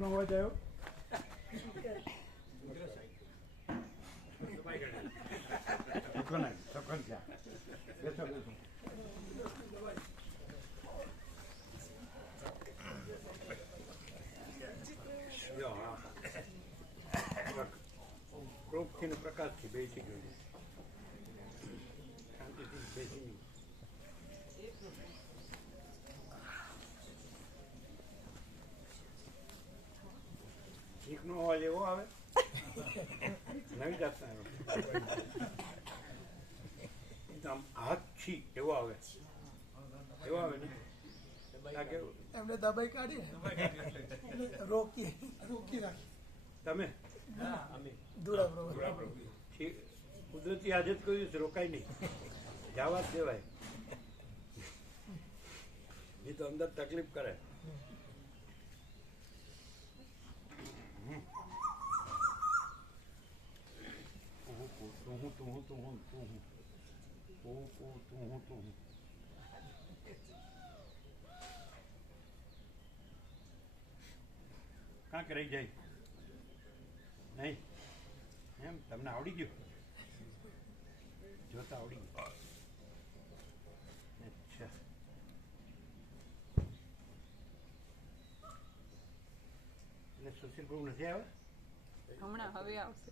શાકનો અવાજ આવ્યો. ક્રોધથી પ્રકાશથી બેસી ગયું શાંતિથી બેસી શીખનો અવાજ એવો આવે નવી જાતના આમ હાથ છી એવો આવે ને એમને દબાઈ કાઢી રોકી રાખી તમે કુદરતી આદત કર્યું છે રોકાય નહીં જવા જ દેવાય એ તો અંદર તકલીફ કરે કાંક રહી જાય નહીં એમ તમને આવડી ગયું જોતા આવડી ગયું અચ્છા એટલે સોશિયલ પ્રૂફ નથી આવે હમણાં હવે આવશે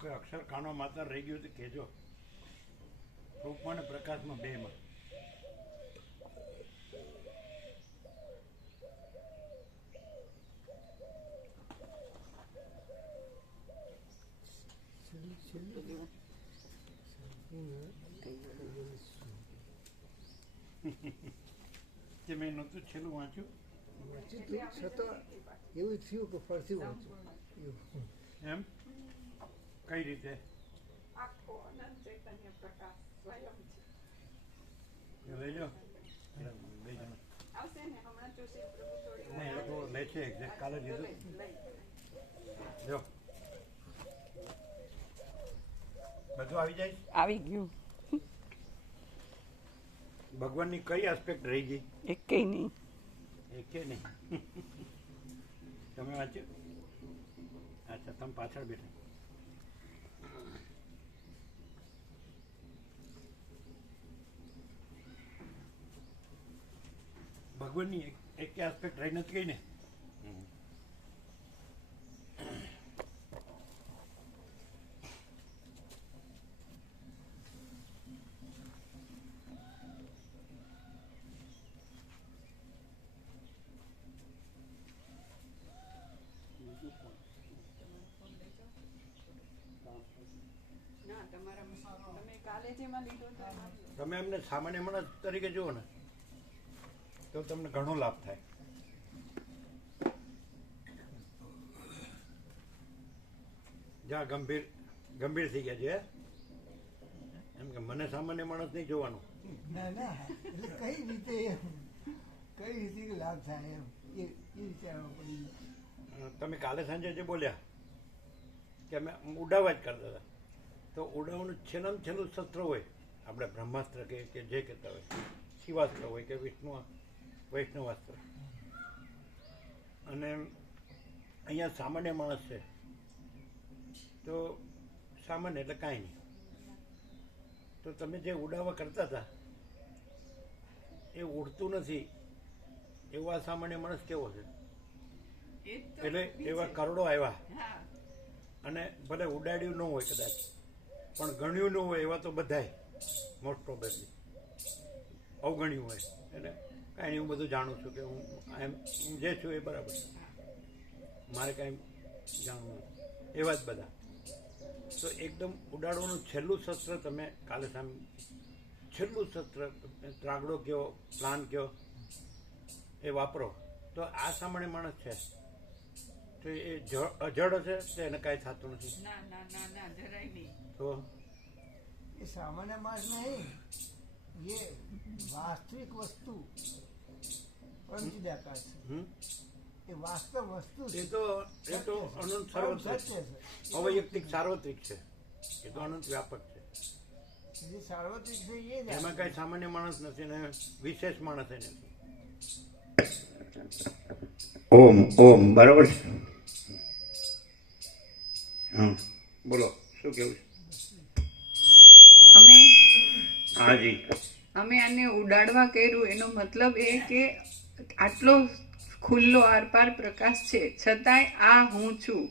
કોઈ અક્ષર કાનો માત્ર રહી ગયું તો કહેજો રૂપમાં ને પ્રકાશમાં બેમાં જે મેં નહોતું છેલ્લું વાંચ્યું છતાં એવું થયું કે ફરથી વાંચું એમ કઈ રીતે આખો અનંત ચૈતન્ય પ્રકાશ સ્વયં છે લઈ લો લઈ જાઓ આવશે ને હમણાં જોશે પ્રભુ થોડી નહીં એ લોકો લે છે એક્ઝેક્ટ કાલે લીધું જો બધું આવી જાય આવી ગયું ભગવાનની કઈ આસ્પેક્ટ રહી ગઈ એકેય નહીં એકે નહીં તમે વાંચ્યું અચ્છા તમે પાછળ બેઠા ભગવાનની એક આસ્પેક્ટ રહી નથી ગઈ ને તમે એમને સામાન્ય માણસ તરીકે જુઓ ને તો તમને ઘણો લાભ થાય જ્યાં ગંભીર થઈ ગયા છે એમ કે મને સામાન્ય માણસ નહીં જોવાનું ના ના એટલે કઈ રીતે લાભ થાય એમ એ વિચારવા પડી તમે કાલે સાંજે જે બોલ્યા કે અમે ઉડાવા જ કરતા હતા તો ઉડાવવાનું છેલ્લું શસ્ત્ર હોય આપણે બ્રહ્માસ્ત્ર કે જે કહેતા હોય શિવાસ્ત્ર હોય કે વૈષ્ણવાસ્ત્ર અને અહીંયા સામાન્ય માણસ છે તો સામાન્ય એટલે કાંઈ નહીં તો તમે જે ઉડાવા કરતા હતા એ ઉડતું નથી એવો આ સામાન્ય માણસ કેવો છે એટલે એવા કરોડો આવ્યા અને ભલે ઉડાડ્યું ન હોય કદાચ પણ ગણ્યું ન હોય એવા તો બધાય મોસ્ટ પ્રોબેબલી અવગણ્યું હોય એટલે કાંઈ નહીં હું બધું જાણું છું કે હું જે છું એ બરાબર મારે કાંઈ જાણવું એવા જ બધા તો એકદમ ઉડાડવાનું છેલ્લું શસ્ત્ર તમે કાલે સામે છેલ્લું શસ્ત્ર ત્રાગડો કયો પ્લાન કયો એ વાપરો તો આ સામાન્ય માણસ છે તો એ અજડ હશે તો એને કાંઈ થતું નથી તો એ સામાન્ય માણસ નહીં ये वास्तविक वस्तु परम चिदाकाश है એ વાસ્તવ વસ્તુ એ છે. તો અનંત સર્વત્ર સત્ય છે, છે. અવૈયક્તિક સાર્વત્રિક છે, એ તો અનંત વ્યાપક છે. જે સાર્વત્રિક છે એ જ એમાં કઈ સામાન્ય માણસ નથી ને વિશેષ માણસ નથી. ઓમ ઓમ બરાબર છે. હા બોલો શું કેવું છે? હાજી અમે આને ઉડાડવા કર્યું એનો મતલબ એ કે આટલો ખુલ્લો આરપાર પ્રકાશ છે છતાંય આ હું છું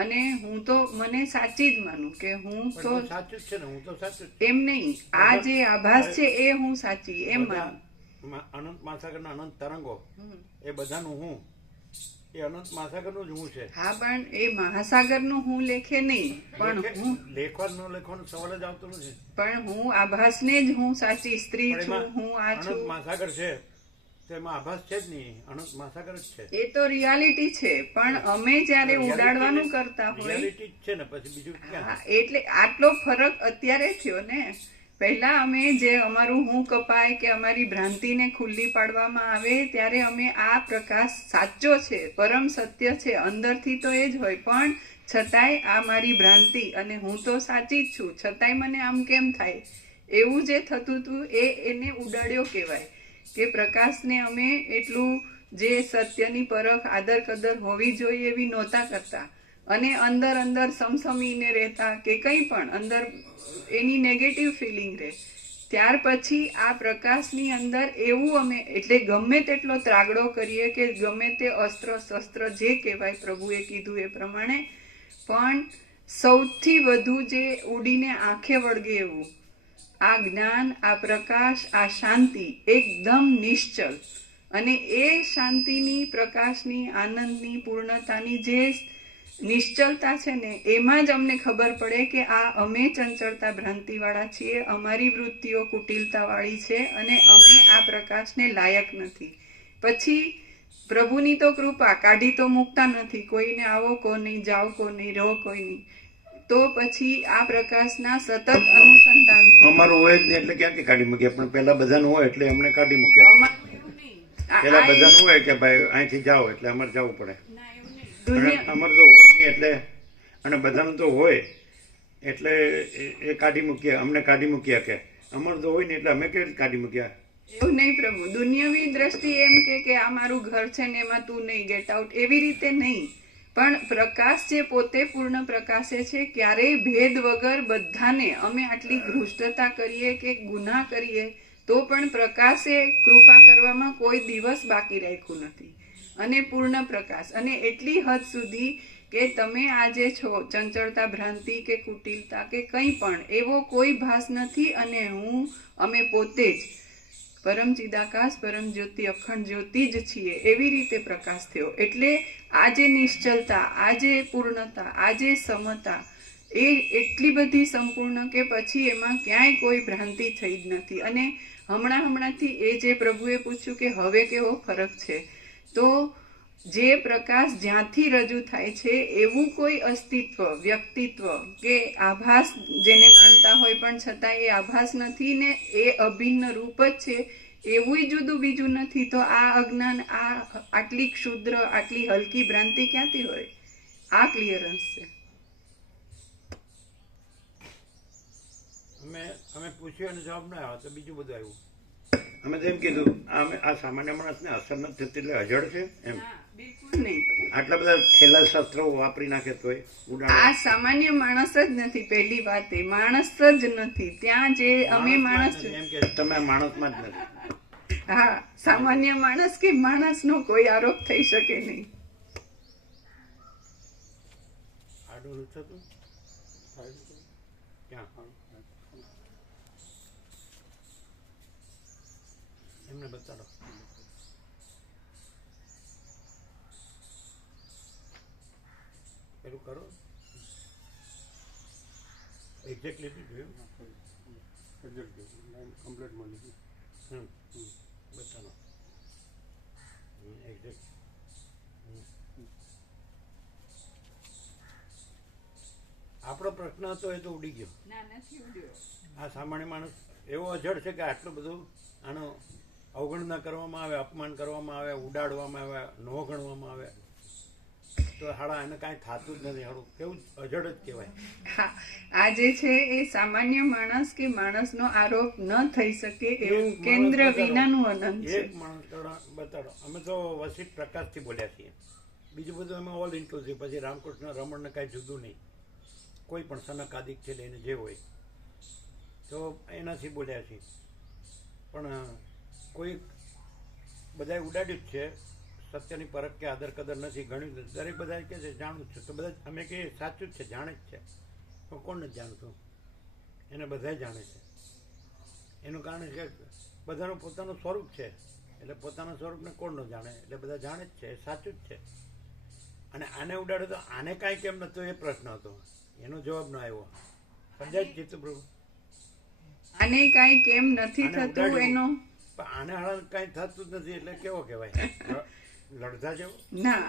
અને હું તો મને સાચી જ માનું કે હું પણ તો તો સાચું જ છે ને, હું તો સાચું જ છું. એમ નહીં, આ જે આભાસ છે એ હું સાચી એમ માનું. અનંત મહાસાગરના અનંત તરંગો એ બધાનું હું, એ અનંત મહાસાગરનું જ હું છે. હા પણ એ મહાસાગરનું હું લેખે નહીં, પણ હું લેખવાનું ન લેખવાનો સવાલ જ આવતો નથી. પણ હું આભાસને જ હું સાચી સ્ત્રી પણ છું, એમાં હું આ અનંત છું, મહાસાગર છે તો એમાં આભાસ છે જ નહીં, અનંત મહાસાગર જ છે. એ તો રિયાલિટી છે. પણ અમે જ્યારે ઉડાડવાનું કરતા હોય, રિયાલિટી જ છે ને, પછી બીજું ક્યાં? હા, એટલે આટલો ફરક અત્યારે થયો ને. પહેલા અમે જે અમારું હું કપાય કે અમારી ભ્રાંતિને ખુલ્લી પાડવામાં આવે ત્યારે અમે આ પ્રકાશ સાચો છે, પરમ સત્ય છે, અંદરથી તો એ જ હોય, પણ છતાંય આ મારી ભ્રાંતિ અને હું તો સાચી જ છું, છતાંય મને આમ કેમ થાય, એવું જે થતું હતું એને ઉડાડ્યો કહેવાય. કે પ્રકાશને અમે એટલું જે સત્યની પરખ આદર કદર હોવી જોઈએ એવી નહોતા કરતા અને અંદર અંદર સમસમીને રહેતા કે કંઈ પણ અંદર એની નેગેટિવ ફિલિંગ રહે. ત્યાર પછી આ પ્રકાશની અંદર એવું અમે એટલે ગમે તેટલો ત્રાગડો કરીએ કે ગમે તે અસ્ત્ર શસ્ત્ર જે કહેવાય પ્રભુએ કીધું એ પ્રમાણે, પણ સૌથી વધુ જે ઉડીને આંખે વળગે એવું આ જ્ઞાન, આ પ્રકાશ, આ શાંતિ એકદમ નિશ્ચલ. અને એ શાંતિની, પ્રકાશની, આનંદની, પૂર્ણતાની જે નિશ્ચલતા છે ને એમાં જ અમને ખબર પડે કે આ અમે ચંચળતા ભ્રાંતિવાળા છીએ, અમારી વૃત્તિઓ કુટિલતાવાળી છે અને અમે આ પ્રકાશને લાયક નથી. પછી પ્રભુની તો કૃપા, કાઢી તો મૂકતા નથી, કોઈને આવો કો નહીં, જાઓ કો નહીં, રહો કોઈ નહીં. તો પછી આ પ્રકાશના સતત અનુસંધાનથી અમારું હોય જ નહીં એટલે ક્યાંથી કાઢી મૂકીએ? પણ પેલા બધાનું હોય એટલે અમને કાઢી મૂકે. અમારું એવું નહીં. પેલા બધાનું હોય કે ભાઈ અહીંથી જાઓ એટલે અમારે જવું પડે. ના, એવું નહીં. અને દુનિયા અમારે તો હોય નહીં એટલે, અને બધાનું તો હોય એટલે એ કાઢી મૂકીએ, અમને કાઢી મૂકીએ કે અમારું તો હોય નહીં એટલે અમે કેવી રીતે કાઢી મૂક્યા? એવું નહીં પ્રભુ. દુનિયાવી દ્રષ્ટિ એમ કે આ મારું ઘર છે ને એમાં તું નહીં, ગેટ આઉટ, એવી રીતે નહીં. પણ પ્રકાશ જે પોતે પૂર્ણ પ્રકાશે છે, ક્યારેય ભેદ વગર બધાને અમે આટલી ઘૃષ્ટતા કરીએ કે ગુનાહ કરીએ તો પણ પ્રકાશે કૃપા કરવામાં કોઈ દિવસ બાકી રાખ્યું નથી. અને પૂર્ણ પ્રકાશ, અને એટલી હદ સુધી કે તમે આજે છો ચંચળતા ભ્રાંતિ કે કુટિલતા કે કંઈ પણ એવો કોઈ ભાસ નથી. અને અમે પોતે જ પરમ ચિદાકાશ, પરમ જ્યોતિ, અખંડ જ્યોતિ જ છીએ એવી રીતે પ્રકાશ થયો. એટલે આજે નિશ્ચલતા, આજે પૂર્ણતા, આજે સમતા એ એટલી બધી સંપૂર્ણ કે પછી એમાં ક્યાંય કોઈ ભ્રાંતિ થઈ જ નથી. અને હમણાંથી એ જે પ્રભુએ પૂછ્યું કે હવે કેવો ફરક છે, તો જે પ્રકાશ જ્યાંથી રજૂ થાય છે એવું કોઈ અસ્તિત્વ, વ્યક્તિત્વ કે આભાસ જેને માનતા હોય પણ છતાં એ આભાસ નથી ને એ અભિન્ન રૂપ જ છે, એવું જુદું બીજું નથી. તો આ અજ્ઞાન, આ આટલી ક્ષુદ્ર, આટલી હલકી ભ્રાંતિ ક્યાંથી હોય? આ ક્લિયરન્સ છે. અમે પૂછ્યું અને જવાબ ના આવ્યો તો બીજું બધું આવ્યું. અમે તો એમ કીધું આ સામાન્ય માણસને અસર નથી થતી એટલે અજળ છે એમ. બિલકુલ નહીં. આટલા બધા છેલ્લા શસ્ત્રો વાપરી નાખે તોય ઉડાડે. આ સામાન્ય માણસ જ નથી. પહેલી વાત એ માણસ જ નથી. ત્યાં જે અમે માણસ, એમ કે તમે માણસમાં જ નથી. હા, સામાન્ય માણસ કે માણસનો કોઈ આરોપ થઈ શકે નહીં. આડું થતું ક્યાં એમને બતાડો. પેલું કરો એક્ઝેક્ટલી જોયું કમ્પ્લીટ મળી ગયું. બતાવો એક્ઝેક્ટ. આપણો પ્રશ્ન હતો એ તો ઉડી ગયો. ના, નથી ઉડ્યો. આ સામાન્ય માણસ એવો અજળ છે કે આટલું બધું આનો અવગણ અવગણના કરવામાં આવે, અપમાન કરવામાં આવે, ઉડાડવામાં આવે, ન ગણવામાં આવે તો હાડા એને કાંઈ થતું જ નથી. હાડું કેવું અજડ જ કહેવાય. હા, આ જે છે એ સામાન્ય માણસ કે માણસનો આરોપ ન થઈ શકે એવું એક કેન્દ્ર માણસ બતાડો. વિનાનું અનંત છે. એક માણસ બતાડો. અમે તો વસીત પ્રકાશથી બોલ્યા છીએ, બીજું બધું અમે ઓલ ઇન્ક્લુસિવ. પછી રામકૃષ્ણ રમણને કાંઈ જુદું નહીં, કોઈ પણ સનકાદિક છે લઈને જે હોય તો એનાથી બોલ્યા છીએ. પણ કોઈ બધાએ ઉડાડ્યું જ છે. સત્યની પરખ કે આદર કદર નથી ઘણી દરેક બધા કહે છે જાણું છે, તો બધા અમે કહીએ સાચું જ છે, જાણે જ છે. પણ કોણ નથી જાણતું? એને બધા જાણે છે. એનું કારણ છે કે બધાનું પોતાનું સ્વરૂપ છે, એટલે પોતાના સ્વરૂપને કોણ ન જાણે, એટલે બધા જાણે જ છે, એ સાચું જ છે. અને આને ઉડાડે તો આને કાંઈ કેમ નહોતું એ પ્રશ્ન હતો, એનો જવાબ ન આવ્યો. સમજાય જ જીતુ પ્રભુ? આને કાંઈ કેમ નથી આને થતું ઉડાડ્યું. એનો પણ આને હાલ કાંઈ થતું જ નથી એટલે કેવો કહેવાય? લડતા જેવો? ના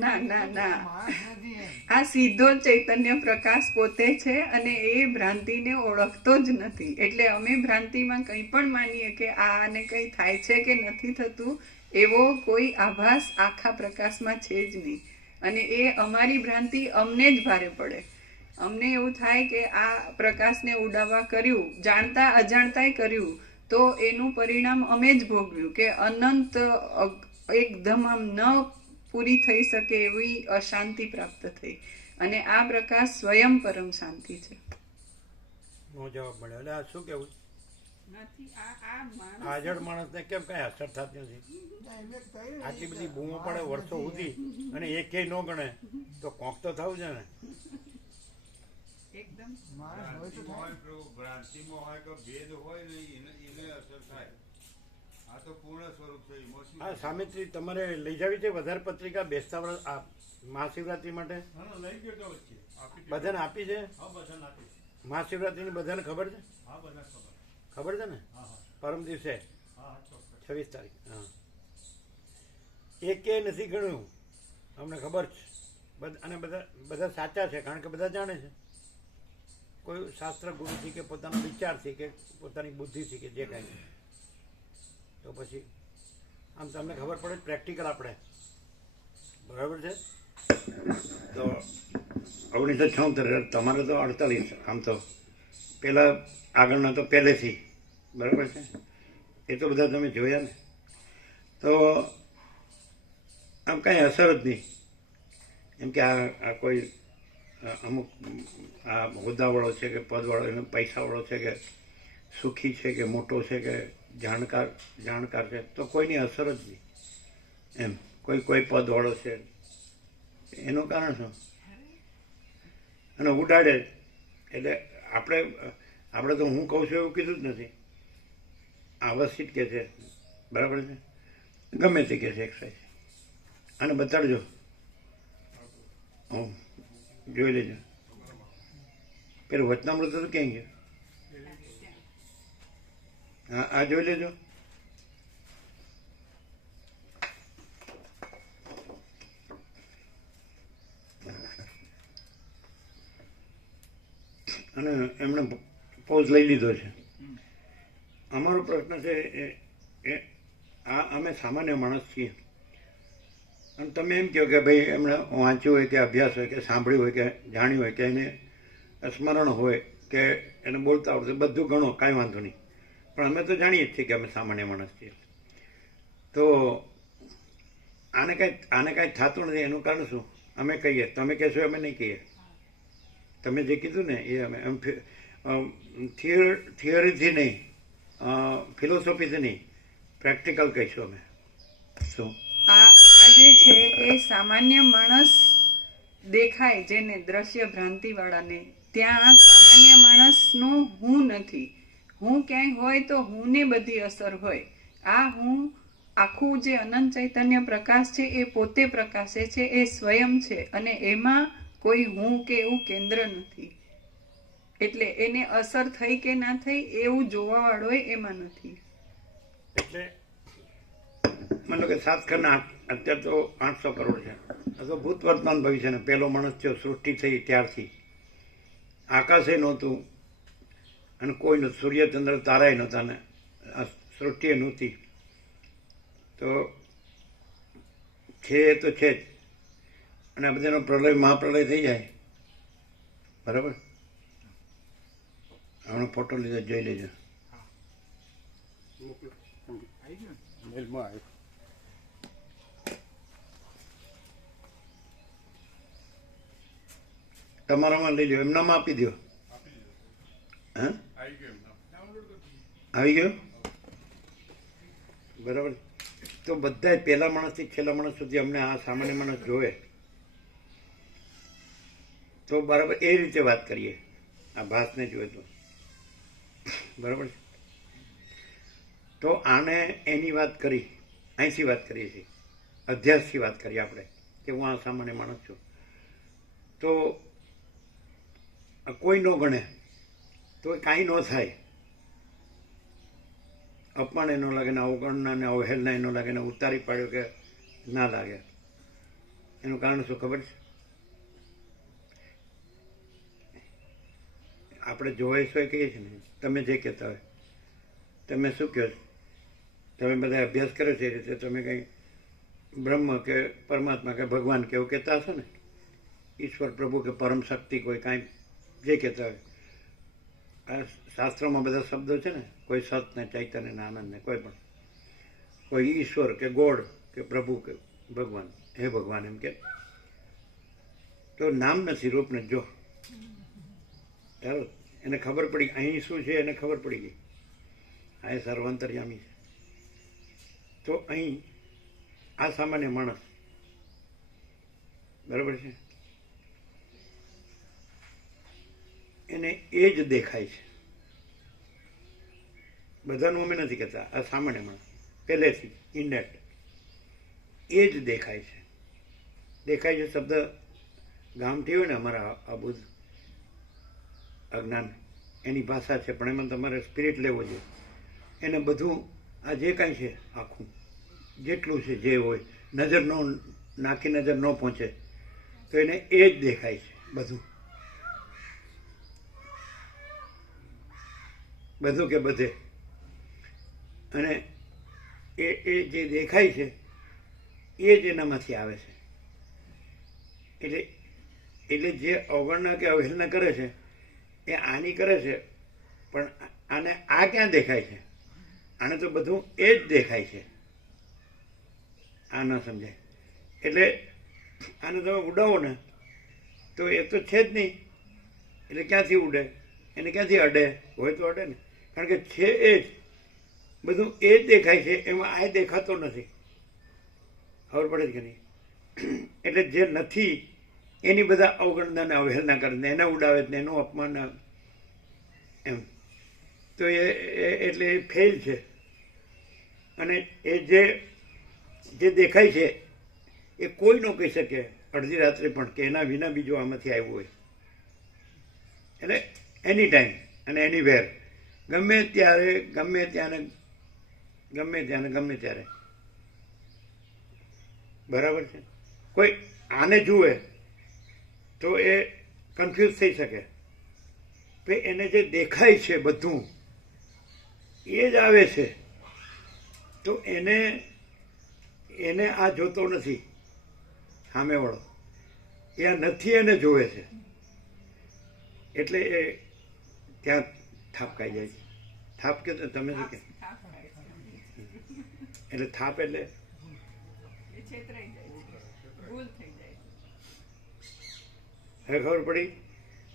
ના ના ના, માણસ નથી એમ. આ સીધો ચૈતન્ય પ્રકાશ પોતે છે અને એ ભ્રાંતિને ઓળખતો જ નથી. એટલે અમે ભ્રાંતિમાં કંઈ પણ માનીએ કે આને કંઈ થાય છે કે નથી થતું એવો કોઈ આભાસ આખા પ્રકાશમાં છે જ નહીં. અને એ અમારી ભ્રાંતિ અમને જ ભારે પડે. અમને એવું થાય કે આ પ્રકાશને ઉડાવવા કર્યું, જાણતા અજાણતાય કર્યું, તો એનું પરિણામ અમે જ ભોગવ્યું કે અનંત એકદમ આમ ન પૂરી થઈ શકે એવી અશાંતિ પ્રાપ્ત થઈ. અને આ પ્રકાશ સ્વયં પરમ શાંતિ છે. નો જવાબ મળ્યો. એટલે આ શું કેવું? નથી આ અજડ માણસને કેમ કાંઈ અસર થતી નથી? આટલી બધી બૂમો પડે વર્ષો સુધી અને એકેય ન ગણે તો કોક તો થવું છે ને. એકદમ માણસ હોય તો થાય. ભ્રાંતિમાં હોય કે ભેદ હોય ને એને અસર થાય. આ તો પૂર્ણ સ્વરૂપ છે. એમાં શું? આ સામેથી તમારે લઈ જવી છે વધારે પત્રિકા બેસતા વર્ષ આ મહાશિવરાત્રી માટે લઈ ગયો તો વચ્ચે આપી બધાને આપી છે. હા બધાને આપી. મહાશિવરાત્રીની બધાને ખબર છે? હા બધા ખબર. ખબર છે ને? હા હા પરમ દિવસે હા ચોક્કસ. 26 તારીખ. હા, એકે નથી ગણ્યું, અમને ખબર છે. અને બધા સાચા છે, કારણ કે બધા જાણે છે. કોઈ શાસ્ત્ર ગુરુથી કે પોતાના વિચારથી કે પોતાની બુદ્ધિથી કે જે કાંઈ, તો પછી આમ તમને ખબર પડે પ્રેક્ટિકલ આપણે. બરાબર છે? તો 1976 તમારે તો 48, આમ તો પહેલાં આગળના તો પહેલેથી. બરાબર છે? એ તો બધા તમે જોયા ને. તો આમ કાંઈ અસર જ નહીં. એમ કે આ કોઈ અમુક આ હોદ્દાવાળો છે કે પદવાળો, એનો પૈસાવાળો છે કે સુખી છે કે મોટો છે કે જાણકાર છે, તો કોઈની અસર જ નહીં. એમ કોઈ પદવાળો છે એનું કારણ શું? અને ઉડાડે એટલે આપણે તો હું કહું છું એવું કીધું જ નથી. આવશ્યક કે છે, બરાબર છે, ગમે તે કે છે એક્સરસાઇઝ. અને બતાડજો, હું જોઈ લેજો. પેલું વચનામૃત તો ક્યાં ગયું? હા, આ જોઈ લેજો. અને એમણે પોઝ લઈ લીધો છે. અમારો પ્રશ્ન છે એ અમે સામાન્ય માણસ છીએ. અને તમે એમ કહો કે ભાઈ એમણે વાંચ્યું હોય કે અભ્યાસ હોય કે સાંભળ્યું હોય કે જાણ્યું હોય કે એને સ્મરણ હોય કે એને બોલતા આવડતું, બધું ગણો, કાંઈ વાંધો નહીં. પણ અમે તો જાણીએ જ છીએ કે અમે સામાન્ય માણસ છીએ. તો આને કાંઈ થતું નથી. એનું કારણ શું? અમે કહીએ, તમે કહેશો અમે નહીં કહીએ. તમે જે કીધું ને એ અમે એમ થિયરીથી નહીં, ફિલોસોફીથી નહીં, પ્રેક્ટિકલ કહીશું અમે. શું આ જે છે એ સામાન્ય માણસ દેખાય જેને દ્રશ્ય ભ્રાંતિ વાળાને, ત્યાં સામાન્ય માણસનું હું નથી. હું ક્યાંય હોય તો હુંને બધી અસર હોય. આ હું આખું જે અનંત ચૈતન્ય પ્રકાશ છે એ પોતે પ્રકાશે છે, એ સ્વયં છે. અને એમાં કોઈ હું કે એવું કેન્દ્ર નથી. એટલે એને અસર થઈ કે ના થઈ એવું જોવા વાળો એમાં નથી. એટલે માનો કે 7 ખંડ અત્યારે તો 800 કરોડ છે. આ તો ભૂત વર્તમાન ભવિષ્યને પહેલો માણસ થયો સૃષ્ટિ થઈ ત્યારથી. આકાશે નહોતું અને કોઈ નહોતું, સૂર્ય ચંદ્ર તારાય નહોતા ને આ સૃષ્ટિએ નહોતી. તો છે એ તો છે જ, અને આ બધાનો પ્રલય મહાપ્રલય થઈ જાય, બરાબર. આનો ફોટો લીધો જોઈ લેજો. મેલમાં આવ્યો. તમારામાં લઈ લો, એમનામાં આપી દો. હા, આવી ગયો એમનો. ડાઉનલોડ કરી. આવી ગયો, બરાબર. તો બધા પહેલા માણસથી છેલ્લા માણસ સુધી અમને આ સામાન્ય માણસ જોવે તો બરાબર એ રીતે વાત કરીએ. આ ભાસને જોઈએ તો બરાબર છે. તો આને એની વાત કરી, અહીંથી વાત કરીએ છીએ, અધ્યાસથી વાત કરીએ આપણે કે હું આ સામાન્ય માણસ છું. તો કોઈ ન ગણે તો કાંઈ ન થાય, અપમાન એનો લાગે ને અવગણના ને અવહેલના એનો લાગે ને ઉતારી પાડ્યો કે ના લાગે. એનું કારણ શું ખબર છે? આપણે જોઈશ હોય કહીએ છીએ ને, તમે જે કહેતા હોય, તમે શું કહો છો? તમે બધા અભ્યાસ કર્યો છે એ રીતે તમે કંઈ બ્રહ્મ કે પરમાત્મા કે ભગવાન કે એવું કહેતા હશો ને, ઈશ્વર પ્રભુ કે પરમ શક્તિ કોઈ કાંઈ જે કહેતા હોય. આ શાસ્ત્રોમાં બધા શબ્દો છે ને, કોઈ સત ને ચૈતન્ય ને આનંદ ને કોઈ પણ, કોઈ ઈશ્વર કે ગોડ કે પ્રભુ કે ભગવાન, હે ભગવાન એમ કે. તો નામ નથી, રૂપ ને જો ચાલો એને ખબર પડી અહીં શું છે, એને ખબર પડી ગઈ આ એ સર્વાંતર્યામી છે. તો અહીં આ સામાન્ય માણસ, બરાબર છે, એને એ જ દેખાય છે. બધાનું અમે નથી કહેતા, આ સામાન્ય માણસ પહેલેથી ઇનેટ એ જ દેખાય છે. દેખાય છે શબ્દ ગામઠી હોય ને, અમારા આ બુદ્ધ અજ્ઞાન એની ભાષા છે, પણ એમાં તમારે સ્પિરિટ લેવો જોઈએ. એને બધું આ જે કાંઈ છે આખું જેટલું છે જે હોય, નજર ન નાખી નજર ન પહોંચે તો એને એ જ દેખાય છે. બધું બધું કે બધે, અને એ જે દેખાય છે એ જ એનામાંથી આવે છે. એટલે જે અવગણના કે અવહેલના કરે છે એ આની કરે છે, પણ આને આ ક્યાં દેખાય છે? આને તો બધું એ જ દેખાય છે. આ ન સમજાય. એટલે આને તમે ઉડાવો ને તો એ તો છે જ નહીં, એટલે ક્યાંથી ઉડે? એને ક્યાંથી અડે? હોય તો અડે ને, કારણ કે છે એ જ, બધું એ જ દેખાય છે, એમાં આ દેખાતો નથી. ખબર પડે છે કે નહીં? એટલે જે નથી એની બધા અવગણના ને અવહેલના કરે ને એને ઉડાવે ને એનું અપમાન એમ. તો એટલે એ ફેલ છે. અને એ જે દેખાય છે એ કોઈ ન કહી શકે અડધી રાત્રે પણ કે એના વિના બીજું આમાંથી આવ્યું હોય. એટલે એની ટાઈમ અને એનીવેર, ગમે ત્યારે ગમે ત્યારે, બરાબર છે. કોઈ આને જુએ તો એ કન્ફ્યુઝ થઈ શકે, કે એને જે દેખાય છે બધું એ જ આવે છે, તો એને આ જોતો નથી સામેવાળો, એ આ નથી એને જોવે છે. એટલે એ ત્યાં થાપકાઈ જાય છે. થાપ કે તમે શું કે? એટલે થાપ એટલે હવે ખબર પડી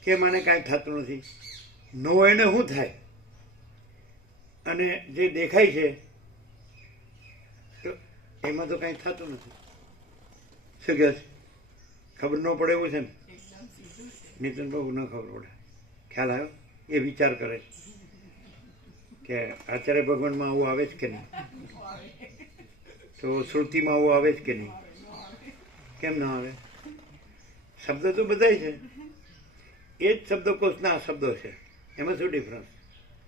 કે મને કાંઈ થતું નથી. નો એને શું થાય? અને જે દેખાય છે તો એમાં તો કાંઈ થતું નથી. શું કહે છે? ખબર ન પડે એવું છે ને? નીતિન બાબુ ન ખબર પડે. ખ્યાલ આવ્યો? એ વિચાર કરે છે કે આચાર્ય ભગવાનમાં આવું આવે છે કે નહીં, તો શ્રુતિમાં આવું આવે છે કે નહીં, કેમ ના આવે? શબ્દ તો બધાય છે, એ જ શબ્દકોશના આ શબ્દો છે, એમાં શું ડિફરન્સ?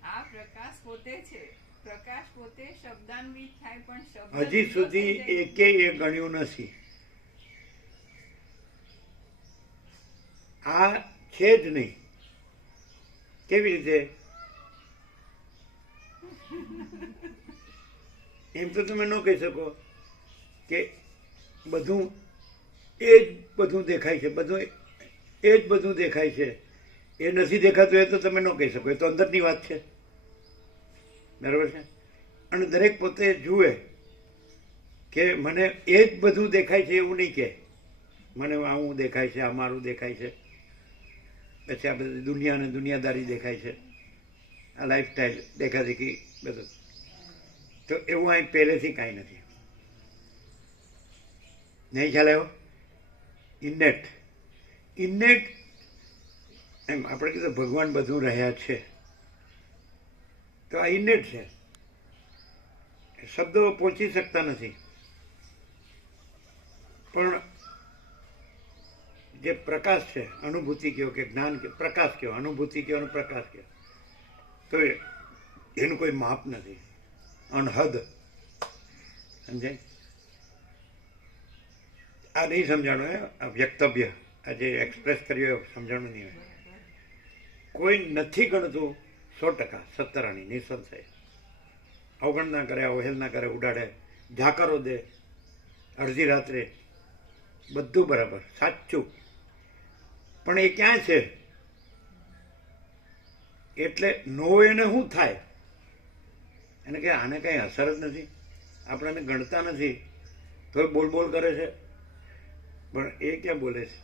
આ પ્રકાશ પોતે છે, પ્રકાશ પોતે શબ્દાન્વિત થાય, પણ શબ્દ હજી સુધી એકે એ ગણ્યું નથી. આ છે જ નહીં. કેવી રીતે? એમ તો તમે ન કહી શકો કે બધું એ જ બધું દેખાય છે, બધું એ જ બધું દેખાય છે, એ નથી દેખાતું એ તો તમે ન કહી શકો, એ તો અંદરની વાત છે, બરાબર છે. અને દરેક પોતે જુએ કે મને એ જ બધું દેખાય છે એવું નહીં કે મને આવું દેખાય છે, આ મારું દેખાય છે, પછી આ બધી દુનિયા અને દુનિયાદારી દેખાય છે, આ લાઈફસ્ટાઈલ દેખાદેખી બધું, તો એવું અહીં પહેલેથી કાંઈ નથી. નહીં ખ્યાલ આવ્યો? ઇન્નેટ એમ આપણે કીધું ભગવાન બધું રહ્યા છે, તો આ ઇન્નેટ છે, શબ્દો પહોંચી શકતા નથી. પણ જે પ્રકાશ છે, અનુભૂતિ કહો કે જ્ઞાન કહો, પ્રકાશ કહો, અનુભૂતિ કહો અને પ્રકાશ કહો, તો એનું કોઈ માપ નથી, અનહદ. સમજાય? આ નહીં સમજાણું, આ વ્યક્તવ્ય, આ જે એક્સપ્રેસ કર્યો એ સમજાણું નહીં હોય. કોઈ નથી ગણતું 100%, સત્તરાણી નિસંશય, અવગણના કરે, અવહેલના કરે, ઉડાડે, ઝાકરો દે, અડધી રાત્રે, બધું બરાબર સાચું, પણ એ ક્યાં છે? એટલે નો એને શું થાય? એને કે આને કંઈ અસર જ નથી, આપણને ગણતા નથી, તો બોલ કરે છે, પણ એ ક્યાં બોલે છે?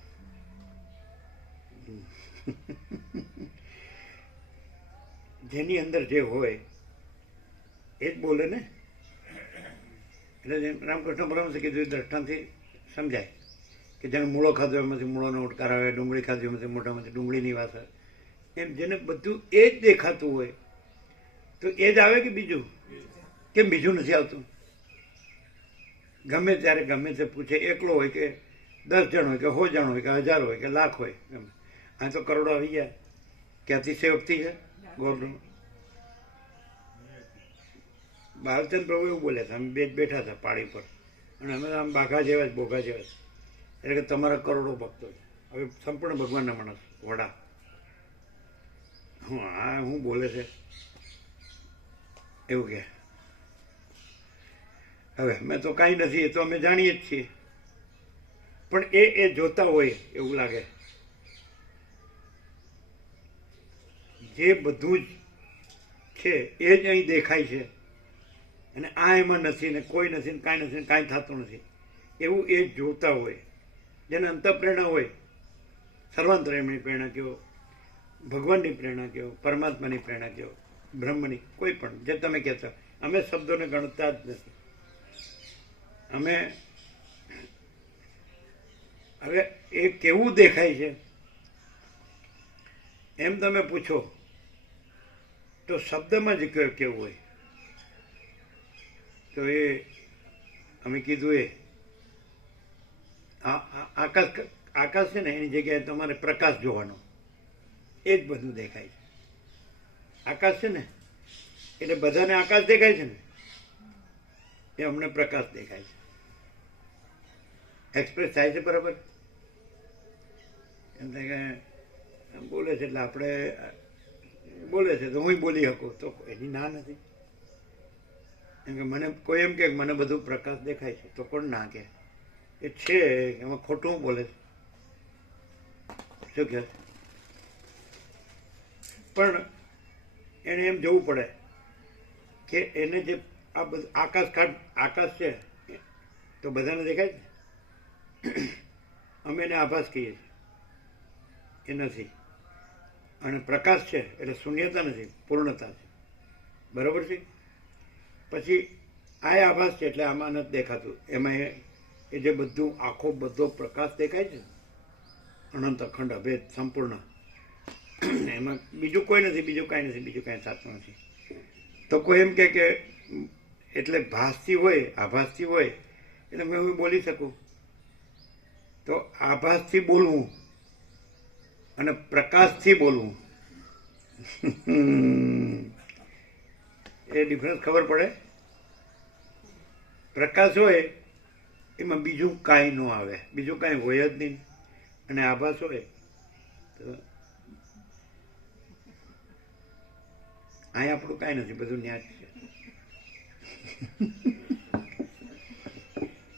જેની અંદર જે હોય એ જ બોલે ને. એટલે જેમ રામકૃષ્ણ પરમહંસે કીધું, દ્રષ્ટાંતથી સમજાય કે જેને મૂળો ખાધો એમાંથી મૂળોનો ઉટકાર આવે, ડુંગળી ખાધી એમાંથી મોઢામાંથી ડુંગળીની વાત આવે, એમ જેને બધું એ જ દેખાતું હોય તો એ જ આવે કે બીજું? કેમ બીજું નથી આવતું? ગમે ત્યારે ગમે તે પૂછે, એકલો હોય કે 10 જણ હોય કે 100 જણ હોય કે 1000 હોય કે લાખ હોય, ગમે. આ તો કરોડો આવી ગયા કે અતિશયોક્તિ છે ગોરનું. બાલચંદ પ્રભુ એવું બોલ્યા હતા, અમે બેઠા હતા પાડી પર, અને અમે આમ બાઘા જેવા જ, બોઘા જેવા જ, એટલે કે તમારા કરોડો ભક્તો છે, હવે સંપૂર્ણ ભગવાનના માણસ વડા. હું બોલે છે એવું કે હવે મેં તો કાંઈ નથી, એ તો અમે જાણીએ જ છીએ, પણ એ જોતા હોય એવું લાગે. જે બધું જ છે એ જ અહીં દેખાય છે, અને આ એમાં નથી ને કોઈ નથી ને કાંઈ નથી ને કાંઈ થતું નથી, એવું એ જ જોતા હોય. જેને અંતઃપ્રેરણા હોય, સર્વાંતરયામીની પ્રેરણા કહો, ભગવાનની પ્રેરણા કહો, પરમાત્માની પ્રેરણા કહો, બ્રહ્મની, કોઈ પણ જે તમે કહેતા, અમે શબ્દોને ગણતા જ નથી. અમે હવે એ કેવું દેખાય છે એમ તમે પૂછો તો શબ્દમાં જ કેવું હોય, તો એ અમે કીધું એ આકાશ છે ને, એની જગ્યાએ તમારે પ્રકાશ જોવાનો, એ જ બધું દેખાય છે. આકાશ છે ને એટલે બધાને આકાશ દેખાય છે ને, એ અમને પ્રકાશ દેખાય છે. એક્સપ્રેસ થાય છે બરાબર? એમ થાય કે બોલે છે એટલે આપણે બોલે છે તો હું બોલી શકું, તો એની ના નથી. એમ કે મને કોઈ એમ કે મને બધું પ્રકાશ દેખાય છે, તો કોણ ના કે? એ છે, એમાં ખોટું બોલે છે, શું કહે? પણ એને એમ જોવું પડે કે એને જે આ બધું આકાશ છે તો બધાને દેખાય છે. અમે એને આભાસ કહીએ છીએ, એ નથી. અને પ્રકાશ છે એટલે શૂન્યતા નથી, પૂર્ણતા છે, બરાબર છે. પછી આ આભાસ છે એટલે આમાં નથી દેખાતું, એમાં એ જે બધું આખો બધો પ્રકાશ દેખાય છે, અનંત અખંડ અભેદ સંપૂર્ણ, એમાં બીજું કોઈ નથી, બીજું કાંઈ નથી, બીજું કાંઈ સાચું નથી. તો કોઈ એમ કે એટલે ભાસથી હોય, આભાસથી હોય એટલે હું બોલી શકું, તો આભાસથી બોલવું અને પ્રકાશથી બોલવું એ ડિફરન્સ ખબર પડે? પ્રકાશ હોય એમાં બીજું કાંઈ ન આવે, બીજું કાંઈ હોય જ નહીં, અને આભાસ હોય તો અહીં આપણું કાંઈ નથી, બધું ન્યાજ છે.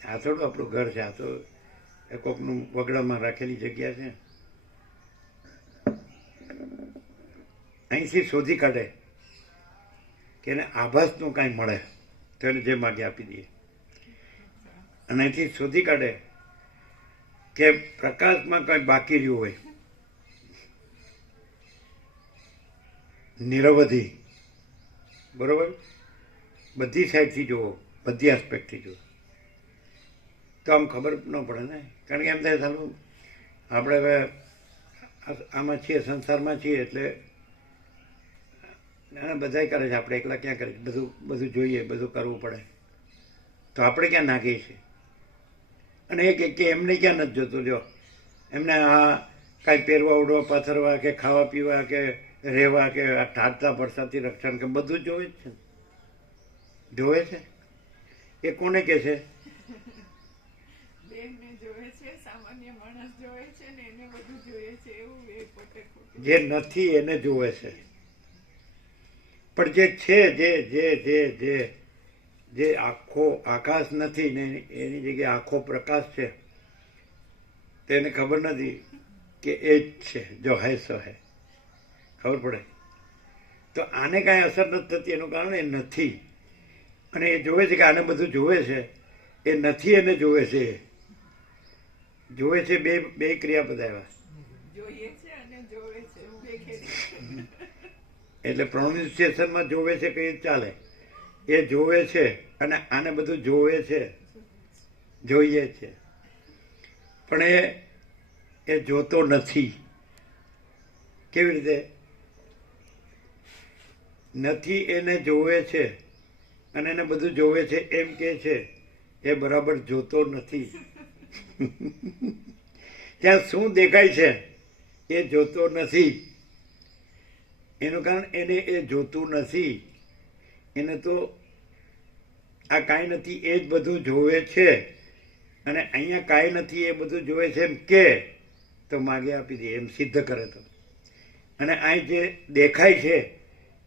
આ થોડું આપણું ઘર છે, આ તો એ કોકનું વગડામાં રાખેલી જગ્યા છે. અહીંથી શોધી કાઢે કે એને આભાસનું કાંઈ મળે તો એને જે માગે આપી દઈએ, અને અહીંથી શોધી કાઢે કે પ્રકાશમાં કંઈ બાકી રહ્યું હોય, નિરવધિ, બરોબર, બધી સાઈડથી જુઓ, બધી આસ્પેક્ટથી જુઓ, તો આમ ખબર ન પડે ને. કારણ કે એમ થાય સારું આપણે હવે આમાં છીએ, સંસારમાં છીએ, એટલે બધા કરે છે, આપણે એકલા ક્યાં કરીએ, બધું જોઈએ, બધું કરવું પડે, તો આપણે ક્યાં નાખીએ છીએ. અને એક કે એમને ક્યાં નથી જોતું, જો એમને આ કાંઈ પહેરવા ઉડવા પાથરવા કે ખાવા પીવા કે રહેવા કે આ ઠારતા વરસાદથી રક્ષણ કે બધું જોવે જ છે, જોવે છે. એ કોને કહે છે? જે નથી એને જોવે છે. પણ જે છે, જે આખો આકાશ નથી ને એની જગ્યાએ આખો પ્રકાશ છે, તેને ખબર નથી કે એ જ છે. જો હૈ સો હૈ, ખબર પડે. તો આને કાંઈ અસર નથી થતી, એનું કારણ એ નથી. અને એ જોવે છે કે આને બધું જોવે છે, એ નથી એને જોવે છે. જોવે છે બે ક્રિયાપદ આવ્યા, એટલે પ્રોનાઉન્સિએશનમાં જોવે છે કે ચાલે. એ જોવે છે અને આને બધું જોવે છે, જોઈએ છે, પણ એ જોતો નથી. કેવી રીતે? નથી એને જોવે છે અને એને બધું જોવે છે એમ કે છે, એ બરાબર જોતો નથી. ત્યાં શું દેખાય છે એ જોતો નથી. એનું કારણ એને એ જોતું નથી. એને તો આ કાંઈ નથી એ જ બધું જોવે છે, અને અહીંયા કાંઈ નથી એ બધું જોવે છે એમ કે તો માગે આપી દે, એમ સિદ્ધ કરે તો. અને અહીં જે દેખાય છે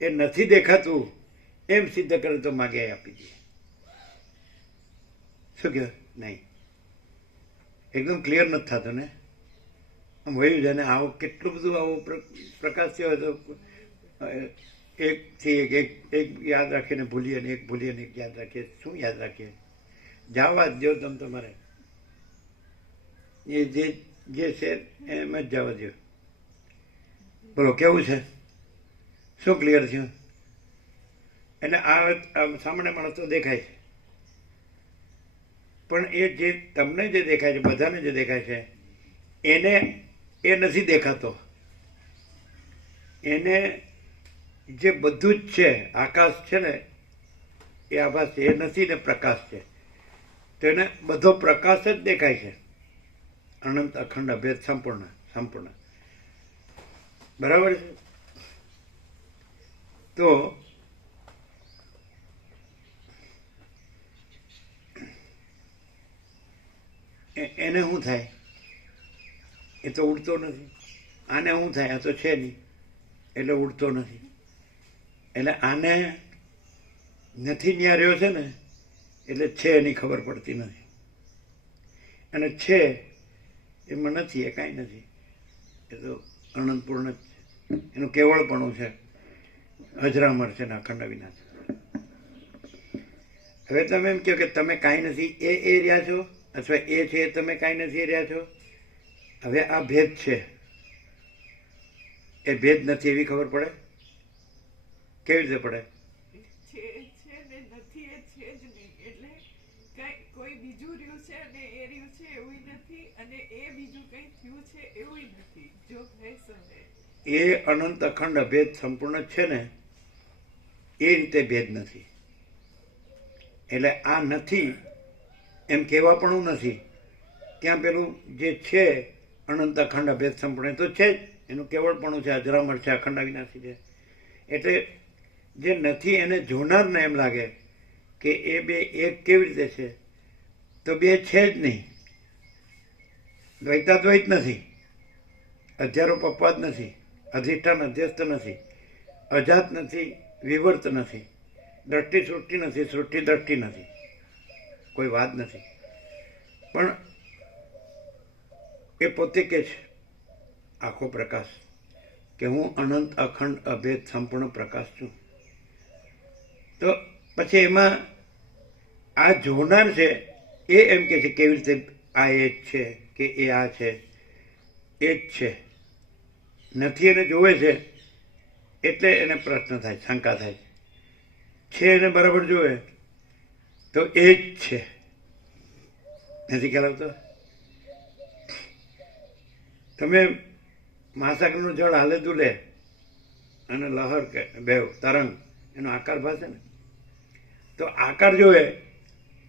એ નથી દેખાતું એમ સિદ્ધ કરે તો માગે આપી દે. શું કહેવાય? નહીં, એકદમ ક્લિયર નથી થતું ને. આમ વયું છે ને, આવો કેટલું બધું આવો પ્રકાશ થયો તો એકથી એક યાદ રાખીને ભૂલીએ ને એક ભૂલીએ ને એક યાદ રાખીએ. શું યાદ રાખીએ? જવા જ દો તમે તમારે, એ જે છે એમ જ જવા દો. બોલો કેવું છે? શું ક્લિયર થયું? એટલે આ સામાન્ય માણસ તો દેખાય છે, પણ એ જે તમને જે દેખાય છે, બધાને જે દેખાય છે, એને એ નથી દેખાતો. એને જે બધું જ છે, આકાશ છે ને એ આભાસ છે, એ નથી ને પ્રકાશ છે. તો એને બધો પ્રકાશ જ દેખાય છે, અનંત અખંડ અભેદ સંપૂર્ણ. બરાબર છે? તો એને શું થાય? એ તો ઉડતો નથી. આને શું થાય? આ તો છે નહીં એટલે ઉડતો નથી. એટલે આને નથી ન્યા રહ્યો છે ને એટલે છે એની ખબર પડતી નથી. અને છે એમાં નથી, એ કાંઈ નથી, એ તો અનંતપૂર્ણ જ છે. એનું કેવળપણું છે, અજરામર છે ને અખંડ વિનાશ. હવે તમે એમ કહો કે તમે કાંઈ નથી એ રહ્યા છો, અથવા એ છે તમે કાંઈ નથી રહ્યા છો. હવે આ ભેદ છે, એ ભેદ નથી એવી ખબર પડે? કેવી રીતે પડે? એ અનંત અખંડ અભેદ સંપૂર્ણ છે ને એ રીતે ભેદ નથી. એટલે આ નથી એમ કહેવા પણ નથી. ત્યાં પેલું જે છે અનંત અખંડ અભેદ સંપૂર્ણ તો છે જ, એનું કેવળપણું છે, અજરામર છે, અખંડ અવિનાશી છે. એટલે જે નથી એને જોનારને એમ લાગે કે એ બે એક કેવી રીતે છે, તો બે છે જ નહીં. દ્વૈતાદ્વૈત નથી, અધ્યારોપ અપવાદ નથી, અધિષ્ઠાન અધ્યસ્ત નથી, અજાત નથી, વિવર્ત નથી. દ્રષ્ટિ સૃષ્ટિ નથી, સૃષ્ટિ દ્રષ્ટિ નથી, કોઈ વાત નથી. પણ એ પોતે કે છે આખો પ્રકાશ કે હું અનંત અખંડ અભેદ સંપૂર્ણ પ્રકાશ છું. તો પછી એમાં આ જોનાર છે એ એમ કે છે કેવી રીતે આ એ જ છે કે એ આ છે, એ જ છે. નથી એને જોવે છે એટલે એને પ્રશ્ન થાય, શંકા થાય. છે એને બરાબર જોવે તો એ જ છે. નથી ખ્યાલ આવતો? તમે મહાસાગરનું જળ હાલે દુલે અને લહર કે બેવ તરંગ એનો આકાર ભાષે ને, તો આકાર જોવે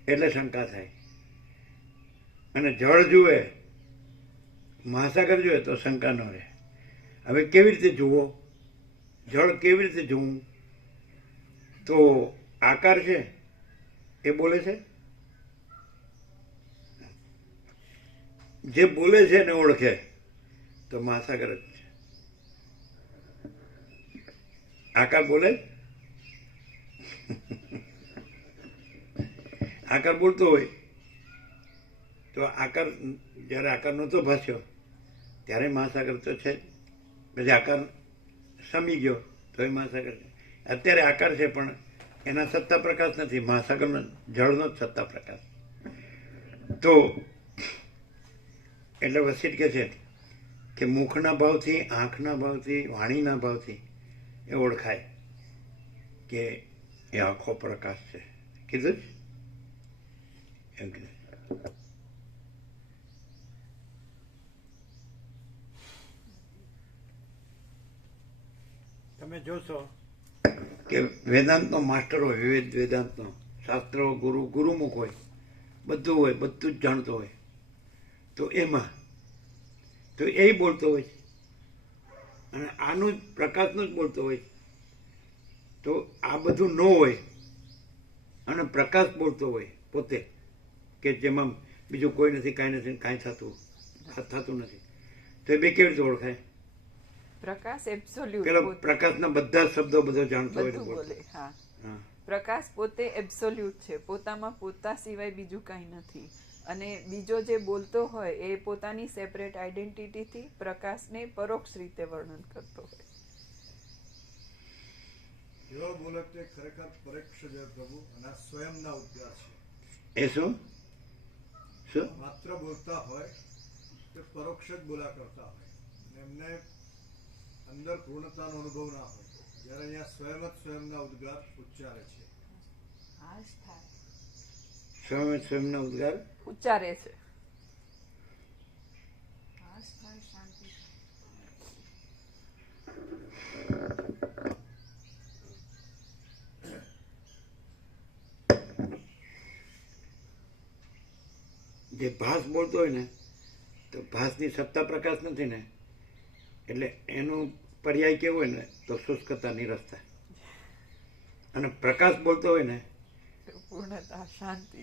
એટલે શંકા થાય, અને જળ જુએ મહાસાગર જુએ તો શંકા ન રહે. હવે કેવી રીતે જુઓ, જળ કેવી રીતે જોવું? તો આકાર છે એ બોલે છે, જે બોલે છે એને ઓળખે તો મહાસાગર જ છે. આકાર બોલે, આકાર બોલતો હોય તો આકાર જ્યારે આકાર નહોતો ભાસ્યો ત્યારે મહાસાગર તો છે. પછી આકાર સમી ગયો તો એ મહાસાગર છે. અત્યારે આકાર છે પણ એના સત્તા પ્રકાશ નથી, મહાસાગરનો જળનો જ સત્તા પ્રકાશ. તો એટલે વસિષ્ઠ કહે છે કે મુખના ભાવથી, આંખના ભાવથી, વાણીના ભાવથી એ ઓળખાય કે એ આખો પ્રકાશ છે. કીધું જ એમ કીધું. તમે જોશો કે વેદાંતનો માસ્ટર હોય, વિવેદ વેદાંતનો શાસ્ત્રો, ગુરુમુખ હોય, બધું હોય, બધું જ જાણતો હોય. તો એમાં તો એ બોલતો હોય અને આનું જ પ્રકાશનું જ બોલતો હોય. તો આ બધું ન હોય અને પ્રકાશ બોલતો હોય પોતે, કે જેમાં બીજું કોઈ નથી, કાંઈ નથી, કાંઈ થતું નથી, તો એ બે કેવી રીતે ઓળખાય? પ્રકાશ એબ્સોલ્યુટ પેલો પ્રકાશના બધા શબ્દો બધો જાણતો હોય બધું બોલે. હા, પ્રકાશ પોતે એબ્સોલ્યુટ છે, પોતામાં પોતા સિવાય બીજું કાંઈ નથી. અને બીજો જે બોલતો હોય એ પોતાની સેપરેટ આઈડેન્ટિટીથી પ્રકાશને પરોક્ષ રીતે વર્ણન કરતો હોય. એવો બોલે તે ખરેખર પરોક્ષ છે પ્રભુ, અને આ સ્વયંના ઉદ્ગાર છે. એ શું શું માત્ર બોલતા હોય તે પરોક્ષ જ બોલા કરતા હોય, અને એમને અંદર પૂર્ણતાનો અનુભવ ના હોય. જ્યારે અહીંયા સ્વયં જ સ્વયંના ઉદ્ગાર ઉચ્ચારે છે. સ્વયંના ઉદ્ગાર ઉચ્ચારે છે. જે ભાસ બોલતો હોય ને તો ભાસની સત્તા પ્રકાશ નથી ને, એટલે એનું પર્યાય કેવું હોય ને તો શુષ્કતા, નિરસતા. અને પ્રકાશ બોલતો હોય ને પૂર્ણતા, શાંતિ.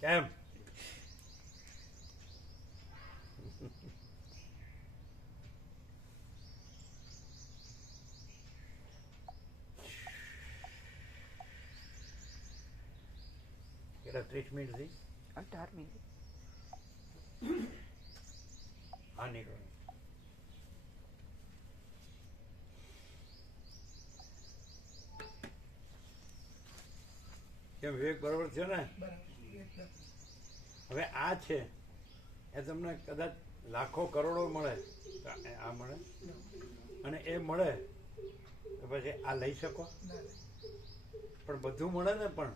કેમ? કેટલા 30 મિનિટ થઈ? 18 મિનિટ. હા, નીકળો. કેમ વિવેક બરોબર છે ને? હવે આ છે એ તમને કદાચ લાખો કરોડો મળે તો આ મળે, અને એ મળે તો પછી આ લઈ શકો? પણ બધું મળે ને, પણ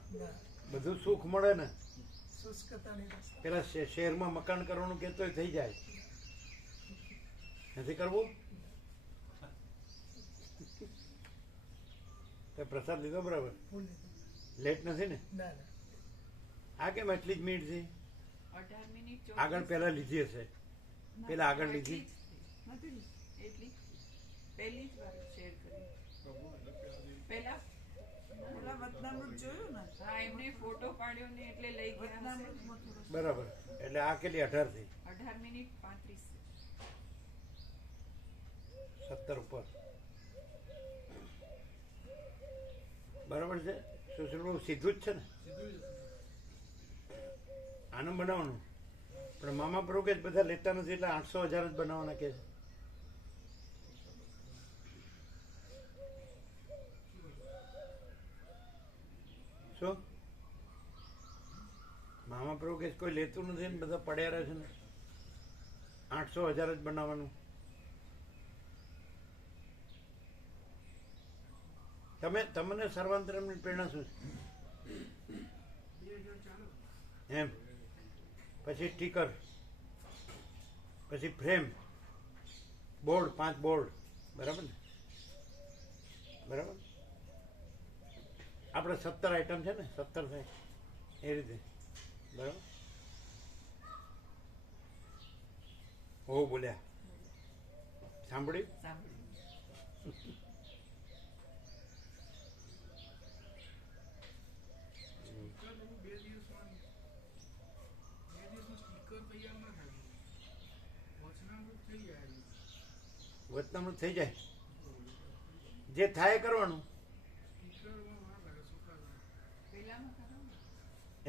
બધું સુખ મળે ને. પેલા શહેરમાં મકાન કરવાનું કહેતો થઈ જાય, નથી કરવું? તો પ્રસાદ લીધો બરાબર? લેટ નથી ને? આ કેમ એટલી જ મિનિટ છે? 18 મિનિટ આગળ પેલા લીધી હશે, પેલા આગળ લીધી એટલી પહેલી જ વાર શેર કરી. પહેલા વતનામૃત જોયું ને? હા, એમને ફોટો પાડ્યો ને એટલે લઈ ગયા બરાબર. એટલે આ કેટલી 18 થી 18 મિનિટ 35 17 ઉપર. બરાબર છે? સુશીલ બહુ સીધું જ છે ને. આનું બનાવવાનું પણ મામા બ્રોકેજ બધા લેતા નથી એટલે 800,000 જ બનાવવાના કે છે. શું મામા બ્રોકેજ કોઈ લેતું નથી ને બધા પડ્યા રહે છે ને. 800,000 જ બનાવવાનું. તમને સર્વાંતરમની પ્રેરણા શું છે એમ? પછી સ્ટીકર, પછી ફ્રેમ, બોર્ડ, 5 બોર્ડ, બરાબર ને? બરાબર. આપણે 17 આઈટમ છે ને, 17 થાય એ રીતે, બરાબર. હો બોલ્યા, સાંભળ્યું? વતનામૃત થઈ જાય, જે થાય કરવાનું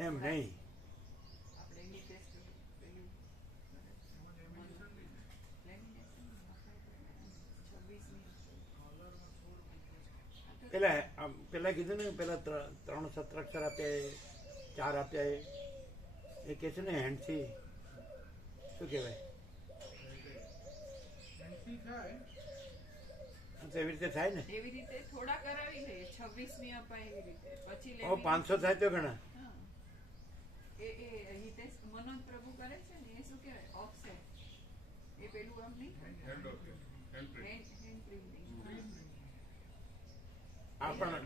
એમ નહીં. પેલા કીધું ને, પેલા 3 સત્રાક્ષર આપ્યા, 4 આપ્યા, એ કે છે ને હેન્ડથી શું કહેવાય? એવી રીતે થાય ને, એવી રીતે થોડા કરાવી લઈએ. 26મી અપાય એવી રીતે, પછી 500 થાય તો ઘણા. એ હિતેશ મનોજ પ્રભુ કરે છે ને, એ શું કહેવાય? ઓફસેટ. એ પેલું આમ નહીં હેન્ડ પ્રિન્ટિંગ. આ પણ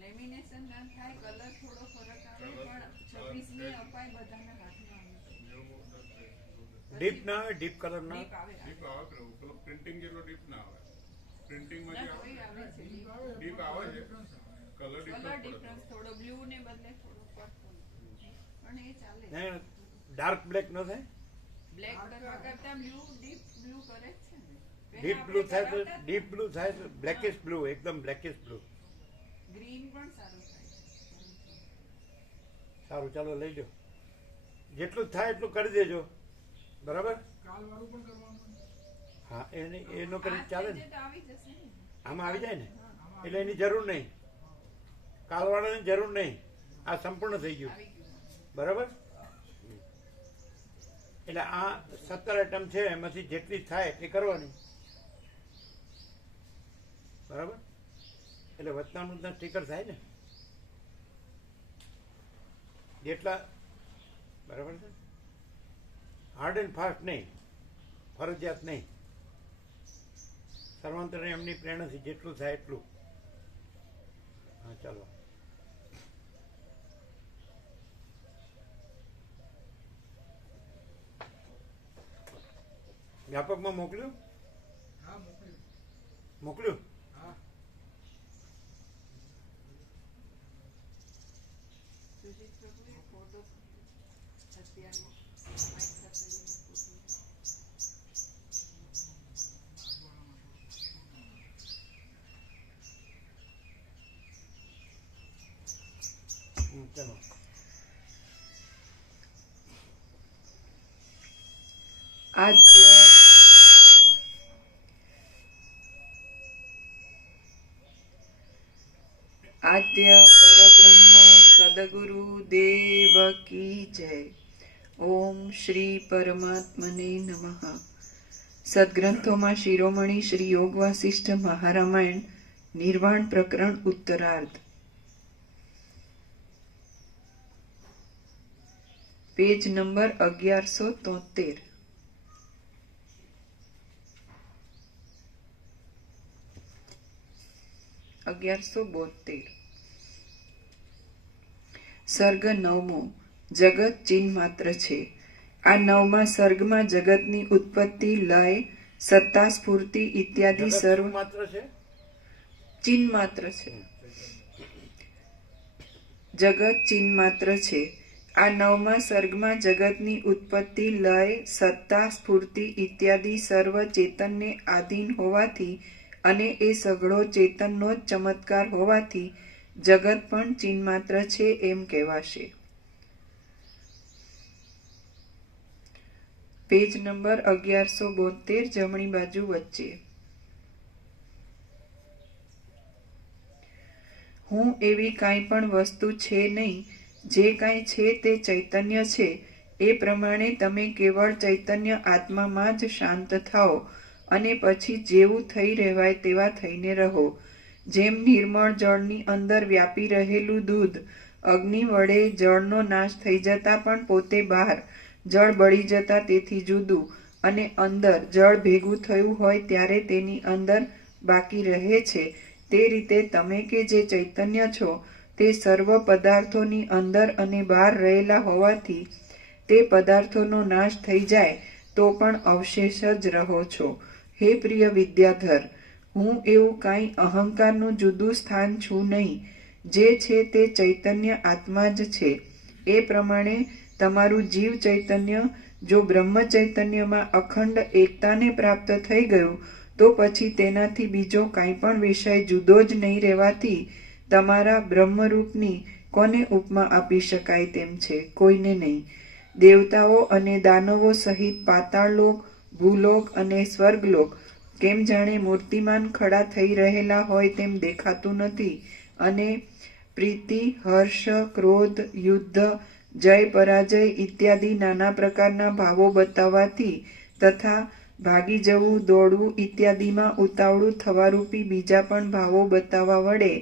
લેમિનેશન ના થાય, કલર થોડો ફરક આવે, પણ 26મી અપાય બધાના હાથમાં આવે. ડીપ ના આવે, ડીપ કલર ના ડીપ આવે. પેલો પ્રિન્ટિંગ જેટલો ડીપ ના આવે. પ્રિન્ટિંગમાં ના, જે તોય આવે છે ડીપ આવે છે, કલર ડિફરન્સ થોડો બ્લુ ને બદલે થોડો પર્પલ, પણ એ ચાલે. નહીં. ડાર્ક બ્લેક ન થાય? બ્લેક કરવા કરતા બ્લુ, ડીપ બ્લુ કરે છે ને. ડીપ બ્લુ થાય તો બ્લેકિશ બ્લુ, એકદમ બ્લેકિશ બ્લુ. ગ્રીન પણ સારું થાય. સારું, ચાલો લઈ લો. જેટલું થાય એટલું કરી દેજો, બરાબર? હા, એનો કરી ચાલે ને, આવી જશે ને. આમાં આવી જાય ને, એટલે એની જરૂર નહીં, કાલવાળાની જરૂર નહીં. આ સંપૂર્ણ થઈ ગયું, બરાબર? એટલે આ 17 આઈટમ છે, એમાંથી જેટલી થાય એટલી કરવાની, બરાબર? એટલે વતનામૃતના સ્ટીકર થાય ને જેટલા, બરાબર છે? હાર્ડ એન્ડ ફાસ્ટ નહીં, ફરજિયાત નહીં. સર્વાંતરને એમની પ્રેરણાથી જેટલું થાય એટલું. હા, ચાલો. વ્યાપકમાં મોકલ્યું? મોકલ્યું? સુજીત પ્રભુએ ફોટો અત્યારે ચાલો. આદ્ય પરબ્રહ્મ સદગુરુ દેવ કી જય. ઓમ શ્રી પરમાત્મને નમઃ. સદગ્રંથોમાં શિરોમણી શ્રી યોગ વાસિષ્ઠ મહારામાયણ નિર્વાણ પ્રકરણ ઉત્તરાર્ધ. Page number 1173. સર્ગ 9મો. જગત ચિન્હ માત્ર છે. આ 9મા સર્ગમાં જગતની ઉત્પત્તિ, લય, સત્તા, સ્ફૂર્તિ ઇત્યાદિ સર્વ માત્ર છે, ચિન્હ માત્ર છે. જગત ચિન્હ માત્ર છે. આ 9મા સર્ગમાં જગતની ઉત્પત્તિ, લય, સત્તા, સ્ફૂર્તિ ઇત્યાદિ સર્વ ચેતનને આધીન હોવાથી અને એ સઘળો ચેતનનો જ ચમત્કાર હોવાથી જગત પણ ચિન્માત્ર છે એમ કહેવાશે. પેજ નંબર 1172, જમણી બાજુ વચ્ચે. હું એવી કાંઈ પણ વસ્તુ છે નહીં, જે કાંઈ છે તે ચૈતન્ય છે. એ પ્રમાણે તમે કેવળ ચૈતન્ય આત્મામાં જ શાંત થાઓ અને પછી જેવું થઈ રહેવાય તેવા થઈને રહો. જેમ નિર્મળ જળની અંદર વ્યાપી રહેલું દૂધ અગ્નિ વડે જળનો નાશ થઈ જતા પણ પોતે બહાર, જળ બળી જતા તેથી જુદું, અને અંદર જળ ભેગું થયું હોય ત્યારે તેની અંદર બાકી રહે છે, તે રીતે તમે કે જે ચૈતન્ય છો તે સર્વ પદાર્થોની અંદર અને બહાર રહેલા હોવાથી તે પદાર્થોનો નાશ થઈ જાય તો પણ અવશેષ જ રહો છો. હે પ્રિય વિદ્યાધર, હું એવું કાંઈ અહંકારનું જુદું સ્થાન છું નહીં. જે છે તે ચૈતન્ય આત્મા જ છે. એ પ્રમાણે તમારું જીવ ચૈતન્ય જો બ્રહ્મ ચૈતન્યમાં અખંડ એકતાને પ્રાપ્ત થઈ ગયું તો પછી તેનાથી બીજો કાંઈ પણ વિષય જુદો જ નહીં રહેવાથી તમારા બ્રહ્મરૂપની કોને ઉપમા આપી શકાય તેમ છે? કોઈને નહીં. દેવતાઓ અને દાનવો સહિત પાતાળલોક, ભૂલોક અને સ્વર્ગલોક કેમ જાણે મૂર્તિમાન ખડા થઈ રહેલા હોય તેમ દેખાતું નથી, અને પ્રીતિ, હર્ષ, ક્રોધ, યુદ્ધ, જય પરાજય ઇત્યાદિ નાના પ્રકારના ભાવો બતાવવાથી તથા ભાગી જવું, દોડવું ઇત્યાદિમાં ઉતાવળું થવારૂપી બીજા પણ ભાવો બતાવવા વડે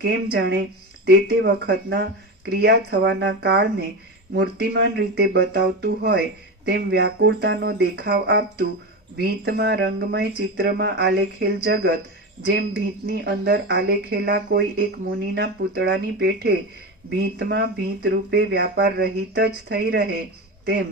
કેમ જાણે તે વખતના ક્રિયા થવાના કાળને મૂર્તિમાન રીતે બતાવતું હોય તેમ વ્યાકુળતાનો દેખાવ આપતું ભીંતમાં રંગમય ચિત્રમાં આલેખેલ જગત જેમ ભીંતની અંદર આલેખેલા કોઈ એક મુનિના પૂતળાની પેઠે ભીંતમાં ભીંત રૂપે વ્યાપાર રહિત જ થઈ રહે, તેમ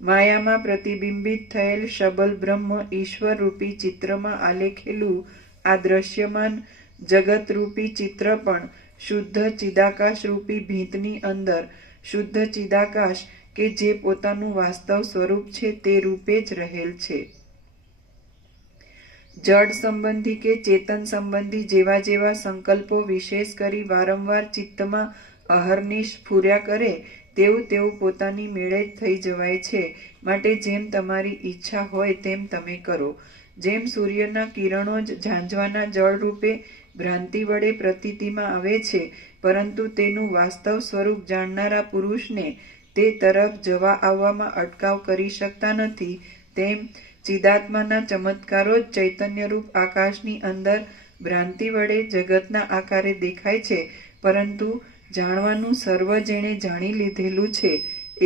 માયામાં પ્રતિબિંબિત થયેલ શબલ બ્રહ્મ ઈશ્વર રૂપી ચિત્રમાં આલેખેલું આ દ્રશ્યમાન જગતરૂપી ચિત્ર પણ શુદ્ધ ચિદાકાશ રૂપી ભીંતની અંદર શુદ્ધ ચિદાકાશ કે જે પોતાનું વાસ્તવ સ્વરૂપ છે તે રૂપે જ રહેલ છે. જડ સંબંધી કે ચેતન સંબંધી જેવા જેવા સંકલ્પો વિશેષ કરી વારંવાર ચિત્તમાં અહર્નિશ ફૂર્યા કરે તેવું પોતાની મેળે જ થઈ જવાય છે. માટે જેમ તમારી ઈચ્છા હોય તેમ તમે કરો. જેમ સૂર્યના કિરણો જ ઝાંઝવાના જળ રૂપે ભ્રાંતિ વડે પ્રતીતિમાં આવે છે, પરંતુ તેનું વાસ્તવ સ્વરૂપ જાણનારા પુરુષને તે તરફ જવા આવવામાં અટકાવ કરી શકતા નથી, તેમ ચિદાત્માના ચમત્કારો જ ચૈતન્યરૂપ આકાશની અંદર ભ્રાંતિ વડે જગતના આકારે દેખાય છે, પરંતુ જાણવાનું સર્વ જેણે જાણી લીધેલું છે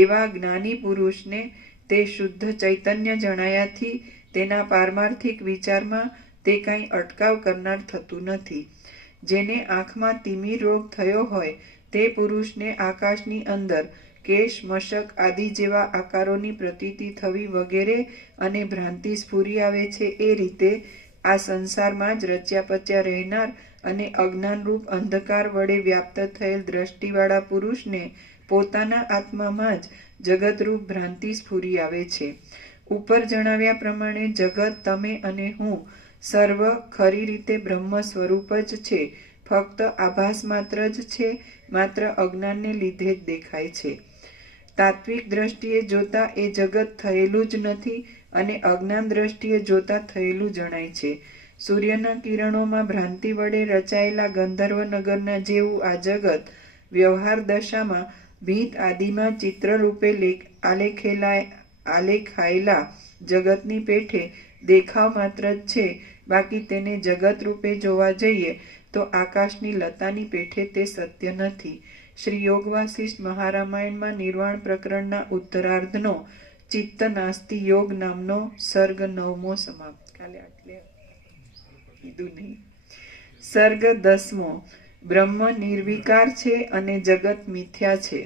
એવા જ્ઞાની પુરુષને તે શુદ્ધ ચૈતન્ય જણાયાથી તેના પારમાર્થિક વિચારમાં તે કાંઈ અટકાવ કરનાર થતું નથી. જેને આંખમાં તિમિર રોગ થયો હોય તે પુરુષને આકાશની અંદર કેશ, મશક આદિ જેવા આકારોની પ્રતીતિ થવી વગેરે અને ભ્રાંતિ સ્ફુરી આવે છે, એ રીતે આ સંસારમાં જ રચ્યા પચ્યા રહેનાર અને અજ્ઞાનરૂપ અંધકાર વડે વ્યાપ્ત થયેલ દ્રષ્ટિવાળા પુરુષને પોતાના આત્મામાં જ જગતરૂપ ભ્રાંતિ સ્ફુરી આવે છે. ઉપર જણાવ્યા પ્રમાણે જગત, તમે અને હું સર્વ ખરી રીતે બ્રહ્મ સ્વરૂપ જ છે, ફક્ત આભાસ માત્ર જ છે, માત્ર અજ્ઞાનને લીધે જ દેખાય છે. તાત્વિક દ્રષ્ટિએ જોતા એ જગત થયેલું જ નથી અને અજ્ઞાન દ્રષ્ટિએ જોતા થયેલું જણાય છે. સૂર્યના કિરણોમાં ભ્રાંતિ વડે રચાયેલા ગંધર્વ નગરના જેવું આ જગત વ્યવહાર દશામાં ભીત આદિમાં ચિત્રરૂપે આલેખાયેલા જગતની પેઠે દેખાવ માત્ર જ છે. બાકી તેને જગત રૂપે જોવા જઈએ તો આકાશની લતાની પેઠે તે સત્ય નથી. શ્રી યોગ વાસિષ્ઠ મહારામાયણમાં નિર્વાણ પ્રકરણના ઉત્તરાર્ધનો ચિત્ત નાસ્તિ યોગ નામનો સર્ગ 9મો સમાપ્ત. કાલે આટલે કીધું નહીં. સર્ગ 10મો. બ્રહ્મ નિર્વિકાર છે અને જગત મિથ્યા છે.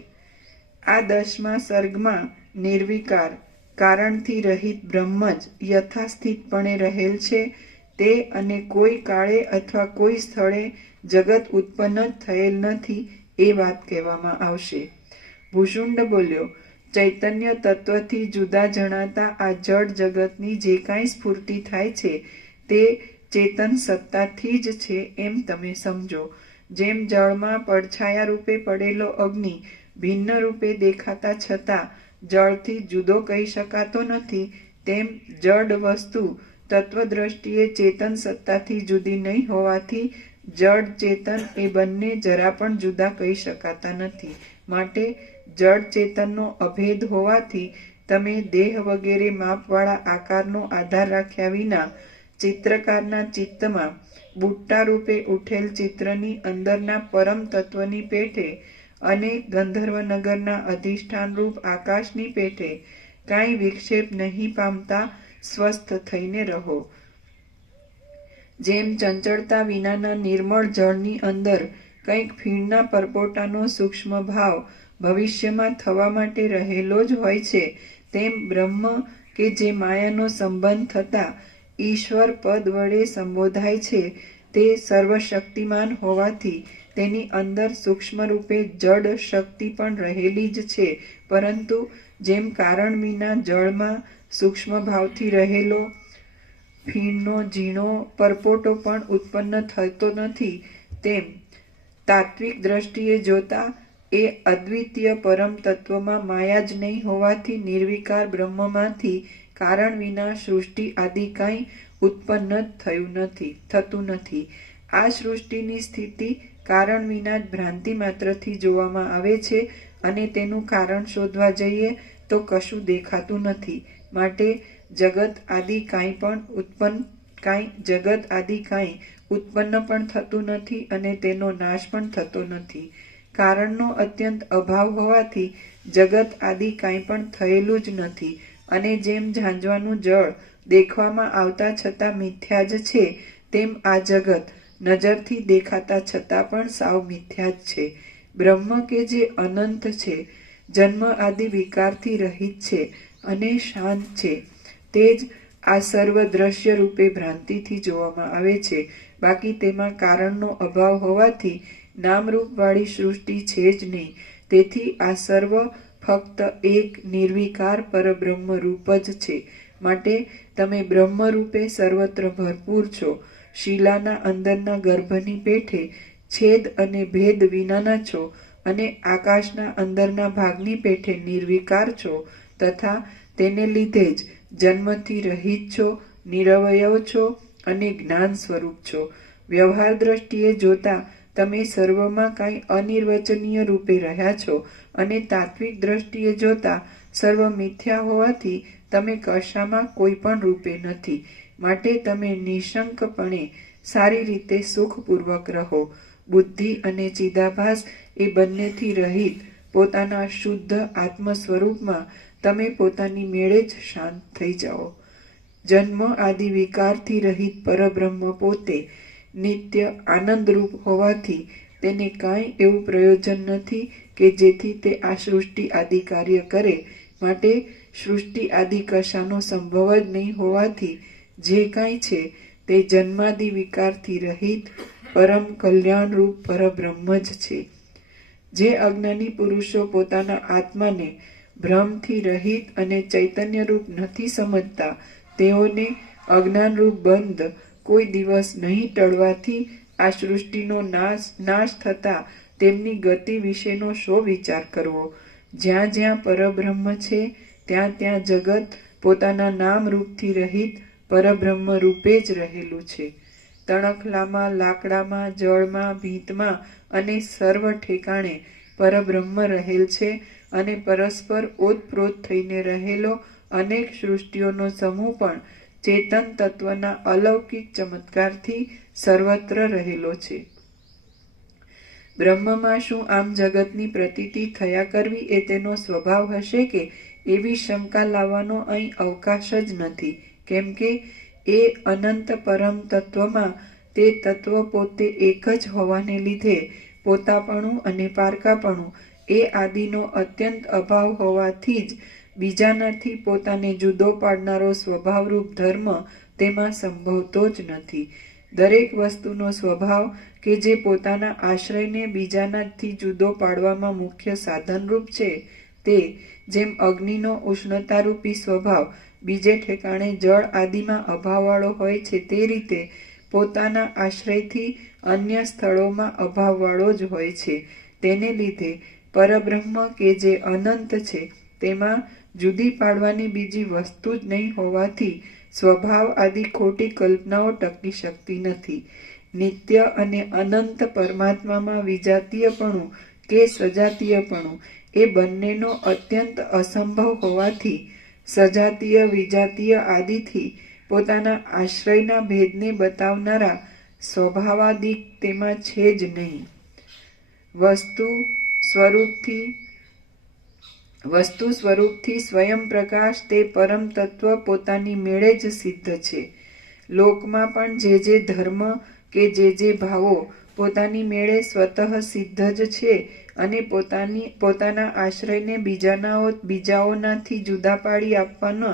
આ 10મા સર્ગમાં નિર્વિકાર કારણથી રહિત બ્રહ્મ જ યથાસ્થિતપણે રહેલ છે, તે અને કોઈ કાળે અથવા કોઈ સ્થળે જગત ઉત્પન્ન જ થયેલ નથી એ વાત કહેવામાં આવશે. ભૂષુંડ બોલ્યો, ચૈતન્ય તત્વથી જુદા જણાતા આ જડ જગતની જે કાંઈ સ્ફૂર્તિ થાય છે તે ચેતન સત્તાથી જ છે એમ તમે સમજો. જેમ જળમાં પડછાયા રૂપે પડેલો અગ્નિ ભિન્ન રૂપે દેખાતા છતાં જળથી જુદો કહી શકાતો નથી, તેમ જડ વસ્તુ તત્વદ્રષ્ટિએ ચેતન સત્તાથી જુદી નહીં હોવાથી જડ ચેતન એ બંને જરા પણ જુદા કહી શકાતા નથી. માટે જડ ચેતનનો અભેદ હોવાથી તમે દેહ વગેરે માપવાળા આકારનો આધાર રાખ્યા વિના ચિત્રકારના ચિત્તમાં બુટ્ટા રૂપે ઉઠેલ ચિત્રની અંદરના પરમ તત્વની પેઠે અને ગંધર્વનગરના અધિષ્ઠાન રૂપ આકાશની પેઠે કાંઈ વિક્ષેપ નહીં પામતા સ્વસ્થ થઈને રહો. જેમ ચંચળતા વિનાના નિર્મળ જળની અંદર કંઈક ફીણના પરપોટાનો સૂક્ષ્મ ભાવ ભવિષ્યમાં થવા માટે રહેલો જ હોય છે, તેમ બ્રહ્મ કે જે માયાનો સંબંધ થતા ઈશ્વર પદ વડે સંબોધાય છે, તે સર્વશક્તિમાન હોવાથી તેની અંદર સૂક્ષ્મ રૂપે જડ શક્તિ પણ રહેલી જ છે. પરંતુ જેમ કારણ વિના જળમાં સૂક્ષ્મ ભાવથી રહેલો ફીણનો ઝીણો પરપોટો પણ ઉત્પન્ન થતો નથી, તેમ તાત્વિક દ્રષ્ટિએ જોતા એ અદ્વિતીય પરમ તત્વમાં માયા જ નહીં હોવાથી નિર્વિકાર બ્રહ્મમાંથી કારણ વિના સૃષ્ટિ આદિ કાંઈ ઉત્પન્ન થતું નથી. આ સૃષ્ટિની સ્થિતિ કારણ વિના જ ભ્રાંતિ માત્રથી જોવામાં આવે છે અને તેનું કારણ શોધવા જઈએ તો કશું દેખાતું નથી. માટે જગત આદિ કાંઈ ઉત્પન્ન પણ થતું નથી અને તેનો નાશ પણ થતો નથી. કારણનો અત્યંત અભાવ હોવાથી જગત આદિ કાંઈ પણ થયેલું જ નથી. અને જેમ ઝાંઝવાનું જળ દેખવામાં આવતા છતાં મિથ્યા જ છે, તેમ આ જગત નજરથી દેખાતા છતાં પણ સાવ મિથ્યા જ છે. બ્રહ્મ કે જે અનંત છે, જન્મ આદિ વિકારથી રહિત છે અને શાંત છે, તે જ આ સર્વ દ્રશ્ય રૂપે ભ્રાંતિથી જોવામાં આવે છે. બાકી તેમાં કારણનો અભાવ હોવાથી નામરૂપવાળી સૃષ્ટિ છે જ નહીં. તેથી આ સર્વ ફક્ત એક નિર્વિકાર પરબ્રહ્મ રૂપ જ છે. માટે તમે બ્રહ્મરૂપે સર્વત્ર ભરપૂર છો. શિલાના અંદરના ગર્ભની પેઠે છેદ અને ભેદ વિનાના છો અને આકાશના અંદરના ભાગની પેઠે નિર્વિકાર છો તથા તેને લીધે જ જન્મથી રહિત છો, નિરવયવ છો અને જ્ઞાન સ્વરૂપ છો. વ્યવહાર દ્રષ્ટિએ જોતા તમે સર્વમાં કાંઈ અનિર્વચનીય રૂપે રહ્યા છો અને તાત્વિક દ્રષ્ટિએ જોતા સર્વ મિથ્યા હોવાથી તમે કશામાં કોઈ પણ રૂપે નથી. માટે તમે નિશંકપણે સારી રીતે સુખપૂર્વક રહો. બુદ્ધિ અને ચિદાભાસ એ બંનેથી રહિત પોતાના શુદ્ધ આત્મ સ્વરૂપમાં તમે પોતાની મેળે જ શાંત થઈ જાઓ. જન્મ આદિ વિકારથી રહિત પરબ્રહ્મ પોતે નિત્ય આનંદરૂપ હોવાથી તેને કાંઈ એવું પ્રયોજન નથી કે જેથી તે આ સૃષ્ટિ આદિ કાર્ય કરે. માટે સૃષ્ટિ આદિ કશાનો સંભવ જ નહીં હોવાથી જે કાંઈ છે તે જન્માદિ વિકારથી રહિત પરમ કલ્યાણરૂપ પરબ્રહ્મ જ છે. જે અજ્ઞાની પુરુષો પોતાના આત્માને ભ્રમથી રહિત અને ચૈતન્યરૂપ નથી સમજતા, તેઓને અજ્ઞાનરૂપ બંધ કોઈ દિવસ નહીં ટળવાથી આ સૃષ્ટિનો નાશ થતા તેમની ગતિ વિશેનો શો વિચાર કરવો. જ્યાં જ્યાં પરબ્રહ્મ છે ત્યાં ત્યાં જગત પોતાના નામ રૂપથી રહિત પરબ્રહ્મ રૂપે જ રહેલું છે. તણખલામાં, લાકડામાં, જળમાં, ભીંતમાં અને સર્વ ઠેકાણે પરબ્રહ્મ રહેલ છે અને પરસ્પર ઓતપ્રોત થઈને રહેલો અનેક સૃષ્ટિઓનો સમૂહ પણ ચેતન તત્વના અલૌકિક ચમત્કારથી સર્વત્ર રહેલો છે. બ્રહ્મમાં શું આમ જગતની પ્રતીતિ થયા કરવી એ તેનો સ્વભાવ હશે કે એવી શંકા લાવવાનો અહીં અવકાશ જ નથી. કેમ કે એ અનંત પરમ તત્વમાં તે તત્વ પોતે એક જ હોવાને લીધે પોતાપણું અને પારકાપણું એ આદિનો અત્યંત અભાવ હોવાથી જ બીજાનાથી પોતાને જુદો પાડનારો સ્વભાવરૂપ ધર્મ તેમાં સંભવતો જ નથી. દરેક વસ્તુનો સ્વભાવ કે જે પોતાના આશ્રયને બીજાનાથી જુદો પાડવામાં મુખ્ય સાધનરૂપ છે, તે જેમ અગ્નિનો ઉષ્ણતારૂપી સ્વભાવ બીજે ઠેકાણે જળ આદિમાં અભાવવાળો હોય છે, તે રીતે પોતાના આશ્રયથી અન્ય સ્થળોમાં અભાવવાળો જ હોય છે. તેને લીધે પરબ્રહ્મ કે જે અનંત છે તેમાં જુદી પાડવાની બીજી વસ્તુ જ નહીં હોવાથી સ્વભાવ આદિ ખોટી કલ્પનાઓ ટકી શકતી નથી. નિત્ય અને અનંત પરમાત્મામાં વિજાતીયપણું કે સજાતીયપણું એ બંનેનો અત્યંત અસંભવ હોવાથી સજાતીય વિજાતીય આદિથી પોતાના આશ્રયના ભેદને બતાવનારા સ્વભાવાદિક તેમાં છે જ નહીં. વસ્તુ સ્વરૂપથી સ્વયં પ્રકાશ તે પરમ તત્વ પોતાની મેળે જ સિદ્ધ છે. લોકમાં પણ જે ધર્મ કે જે ભાવો પોતાની મેળે સ્વતઃ સિદ્ધ જ છે અને પોતાના આશ્રયને બીજાઓનાથી જુદા પાડી આપવાનો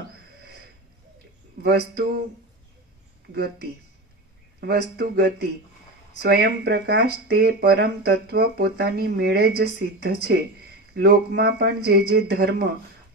વસ્તુગતિ સ્વયં પ્રકાશ તે પરમ તત્વ પોતાની મેળે જ સિદ્ધ છે. લોકમાં પણ જે ધર્મ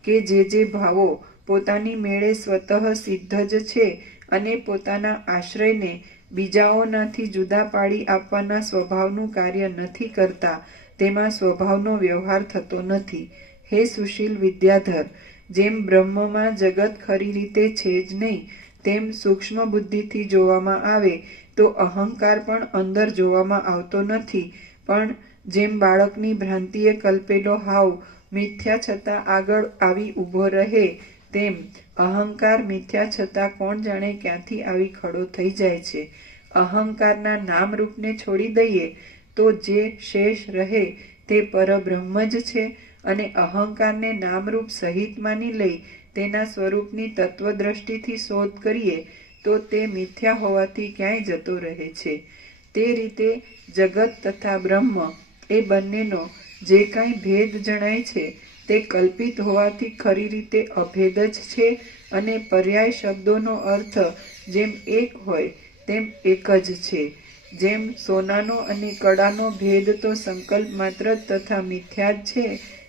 કે જે ભાવો પોતાની મેળે સ્વતઃ સિદ્ધ જ છે અને પોતાના આશ્રયને બીજાઓનાથી જુદા પાડી આપવાના સ્વભાવનું કાર્ય નથી કરતા તેમાં સ્વભાવનો વ્યવહાર થતો નથી. હે સુશીલ વિદ્યાધર, જેમ બ્રહ્મમાં જગત ખરી રીતે છે જ નહીં તેમ સૂક્ષ્મ બુદ્ધિથી જોવામાં આવે તો અહંકાર પણ અંદર જોવામાં આવતો નથી. પણ જેમ બાળકની ભ્રાંતિએ કલ્પેલો હાવ મિથ્યા છતાં આગળ આવી ઊભો રહે તેમ અહંકાર મિથ્યા છતાં કોણ જાણે ક્યાંથી આવી ખડો થઈ જાય છે. અહંકારના નામરૂપને છોડી દઈએ તો જે શેષ રહે તે પરબ્રહ્મ જ છે અને અહંકારને નામરૂપ સહિત માની લઈ તેના સ્વરૂપની તત્વદ્રષ્ટિથી શોધ કરીએ તો તે મિથ્યા હોવાથી ક્યાંય જતો રહે છે. તે રીતે જગત તથા બ્રહ્મ એ બંનેનો જે કાંઈ ભેદ જણાય છે તે કલ્પિત હોવાથી ખરી રીતે અભેદ જ છે અને પર્યાય શબ્દોનો અર્થ જેમ એક હોય તેમ એક જ છે. જેમ સોનાનો અને કડાનો ભેદ તો સંકલ્પ માત્ર તથા મિથ્યા જ છે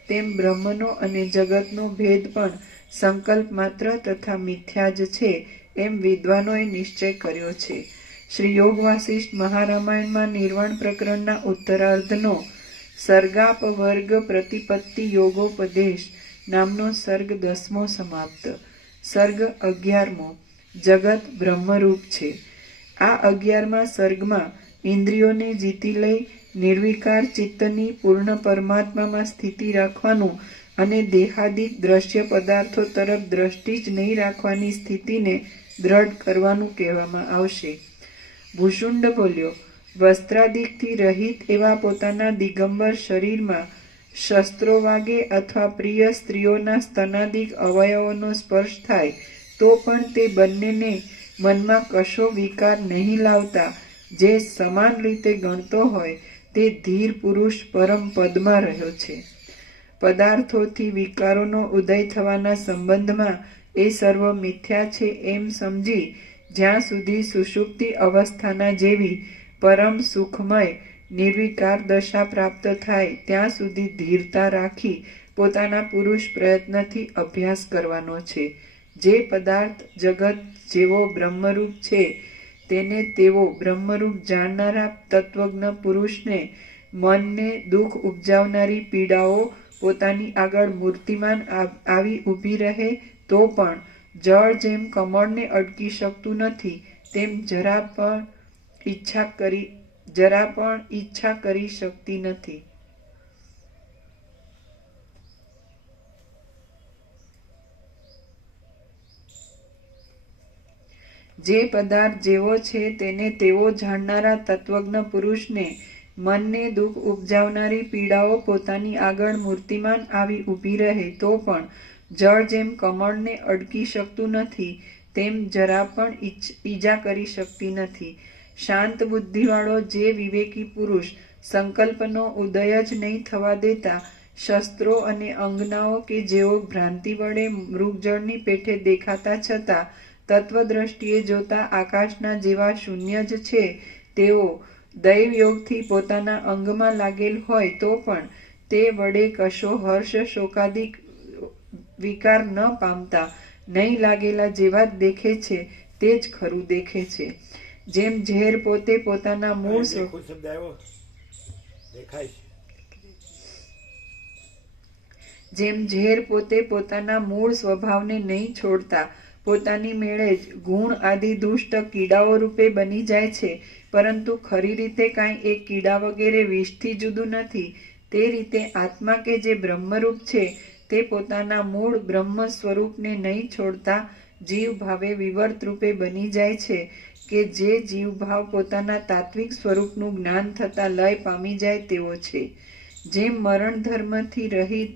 તેમ બ્રહ્મનો અને જગતનો ભેદ પણ સંકલ્પ માત્ર તથા મિથ્યા જ છે એમ વિદ્વાનોએ નિશ્ચય કર્યો છે. શ્રી યોગ વાસિષ્ઠ મહારામાયણમાં નિર્વાણ પ્રકરણના ઉત્તરાર્ધનો સર્ગાપવર્ગ પ્રતિપત્તિ યોગોપદેશ નામનો સર્ગ 10મો સમાપ્ત. સર્ગ 11મો જગત બ્રહ્મરૂપ છે. આ 11મા સર્ગમાં ઇન્દ્રિયોને જીતી લઈ નિર્વિકાર ચિત્તની પૂર્ણ પરમાત્મામાં સ્થિતિ રાખવાનું અને દેહાદિક દ્રશ્ય પદાર્થો તરફ દ્રષ્ટિ જ નહીં રાખવાની સ્થિતિને દ્રઢ કરવાનું કહેવામાં આવશે. ભૂષુંડ બોલ્યો, વસ્ત્રાદિકથી રહિત એવા પોતાના દિગંબર શરીરમાં શસ્ત્રો વાગે અથવા પ્રિય સ્ત્રીઓના સ્તનાદિક અવયવોનો સ્પર્શ થાય તો પણ તે બંનેને મનમાં કશો વિકાર નહીં લાવતા જે સમાન રીતે ગણતો હોય તે ધીર પુરુષ પરમ પદમાં રહ્યો છે. પદાર્થોથી વિકારોનો ઉદય થવાના સંબંધમાં એ સર્વ મિથ્યા છે એમ સમજી જ્યાં સુધી સુષુપ્તિ અવસ્થાના જેવી પરમ સુખમય નિર્વિકાર દશા પ્રાપ્ત થાય ત્યાં સુધી ધીરતા રાખી પોતાના પુરુષ પ્રયત્નથી અભ્યાસ કરવાનો છે. જે પદાર્થ જગત જેવો બ્રહ્મરૂપ છે તેને તેવો બ્રહ્મરૂપ જાણનારા તત્વજ્ઞ પુરુષને મનને દુઃખ ઉપજાવનારી પીડાઓ પોતાની આગળ મૂર્તિમાન આવી ઊભી રહે તો પણ જળ જેમ કમળને અડકી શકતું નથી તેમ જરા પણ ઈચ્છા કરી શકતી નથી. જે પદાર્થ જેવો છે તેને તેવો જાણનારા તત્વજ્ઞ પુરુષને મનને દુઃખ ઉપજાવનારી પીડાઓ પોતાની આગળ મૂર્તિમાન આવી ઊભી રહે તો પણ જળ જેમ કમળને અડકી શકતું નથી તેમ જરા પણ ઈજા કરી શકતી નથી. શાંત બુદ્ધિવાળો જે વિવેકી પુરુષ સંકલ્પનો ઉદય જ નહીં થવા દેતા શસ્ત્રો અને અંગનાઓ કે જેઓ ભ્રાંતિ વડે મૃગજળની પેઠે દેખાતા છતાં તત્વદ્રષ્ટિએ જોતા આકાશના જેવા શૂન્ય જ છે તેઓ દૈવયોગથી પોતાના અંગમાં લાગેલ હોય તો પણ તે વડે કશો હર્ષ શોકાદિક વિકાર ન પામતા નહીં લાગેલા જેવા જ દેખે છે તે જ ખરું દેખે છે. જેમ ઝેર પોતે પોતાના મૂળ દેખો શબ્દ આવ્યો દેખાય છે. જેમ ઝેર પોતે પોતાના મૂળ સ્વભાવને નહીં છોડતા પોતાની મેળે જ ગુણ આદિ દુષ્ટ કીડાઓ રૂપે બની જાય છે, પરંતુ ખરી રીતે કાંઈ એક કીડા વગેરે વિષથી જુદું નથી. તે રીતે આત્મા કે જે બ્રહ્મરૂપ છે તે પોતાના મૂળ બ્રહ્મ સ્વરૂપને નહીં છોડતા જીવ ભાવે વિવર્ત રૂપે બની જાય છે, કે જે જીવભાવ પોતાના તાત્વિક સ્વરૂપનું જ્ઞાન થતાં લય પામી જાય તેવો છે. જેમ મરણ ધર્મથી રહિત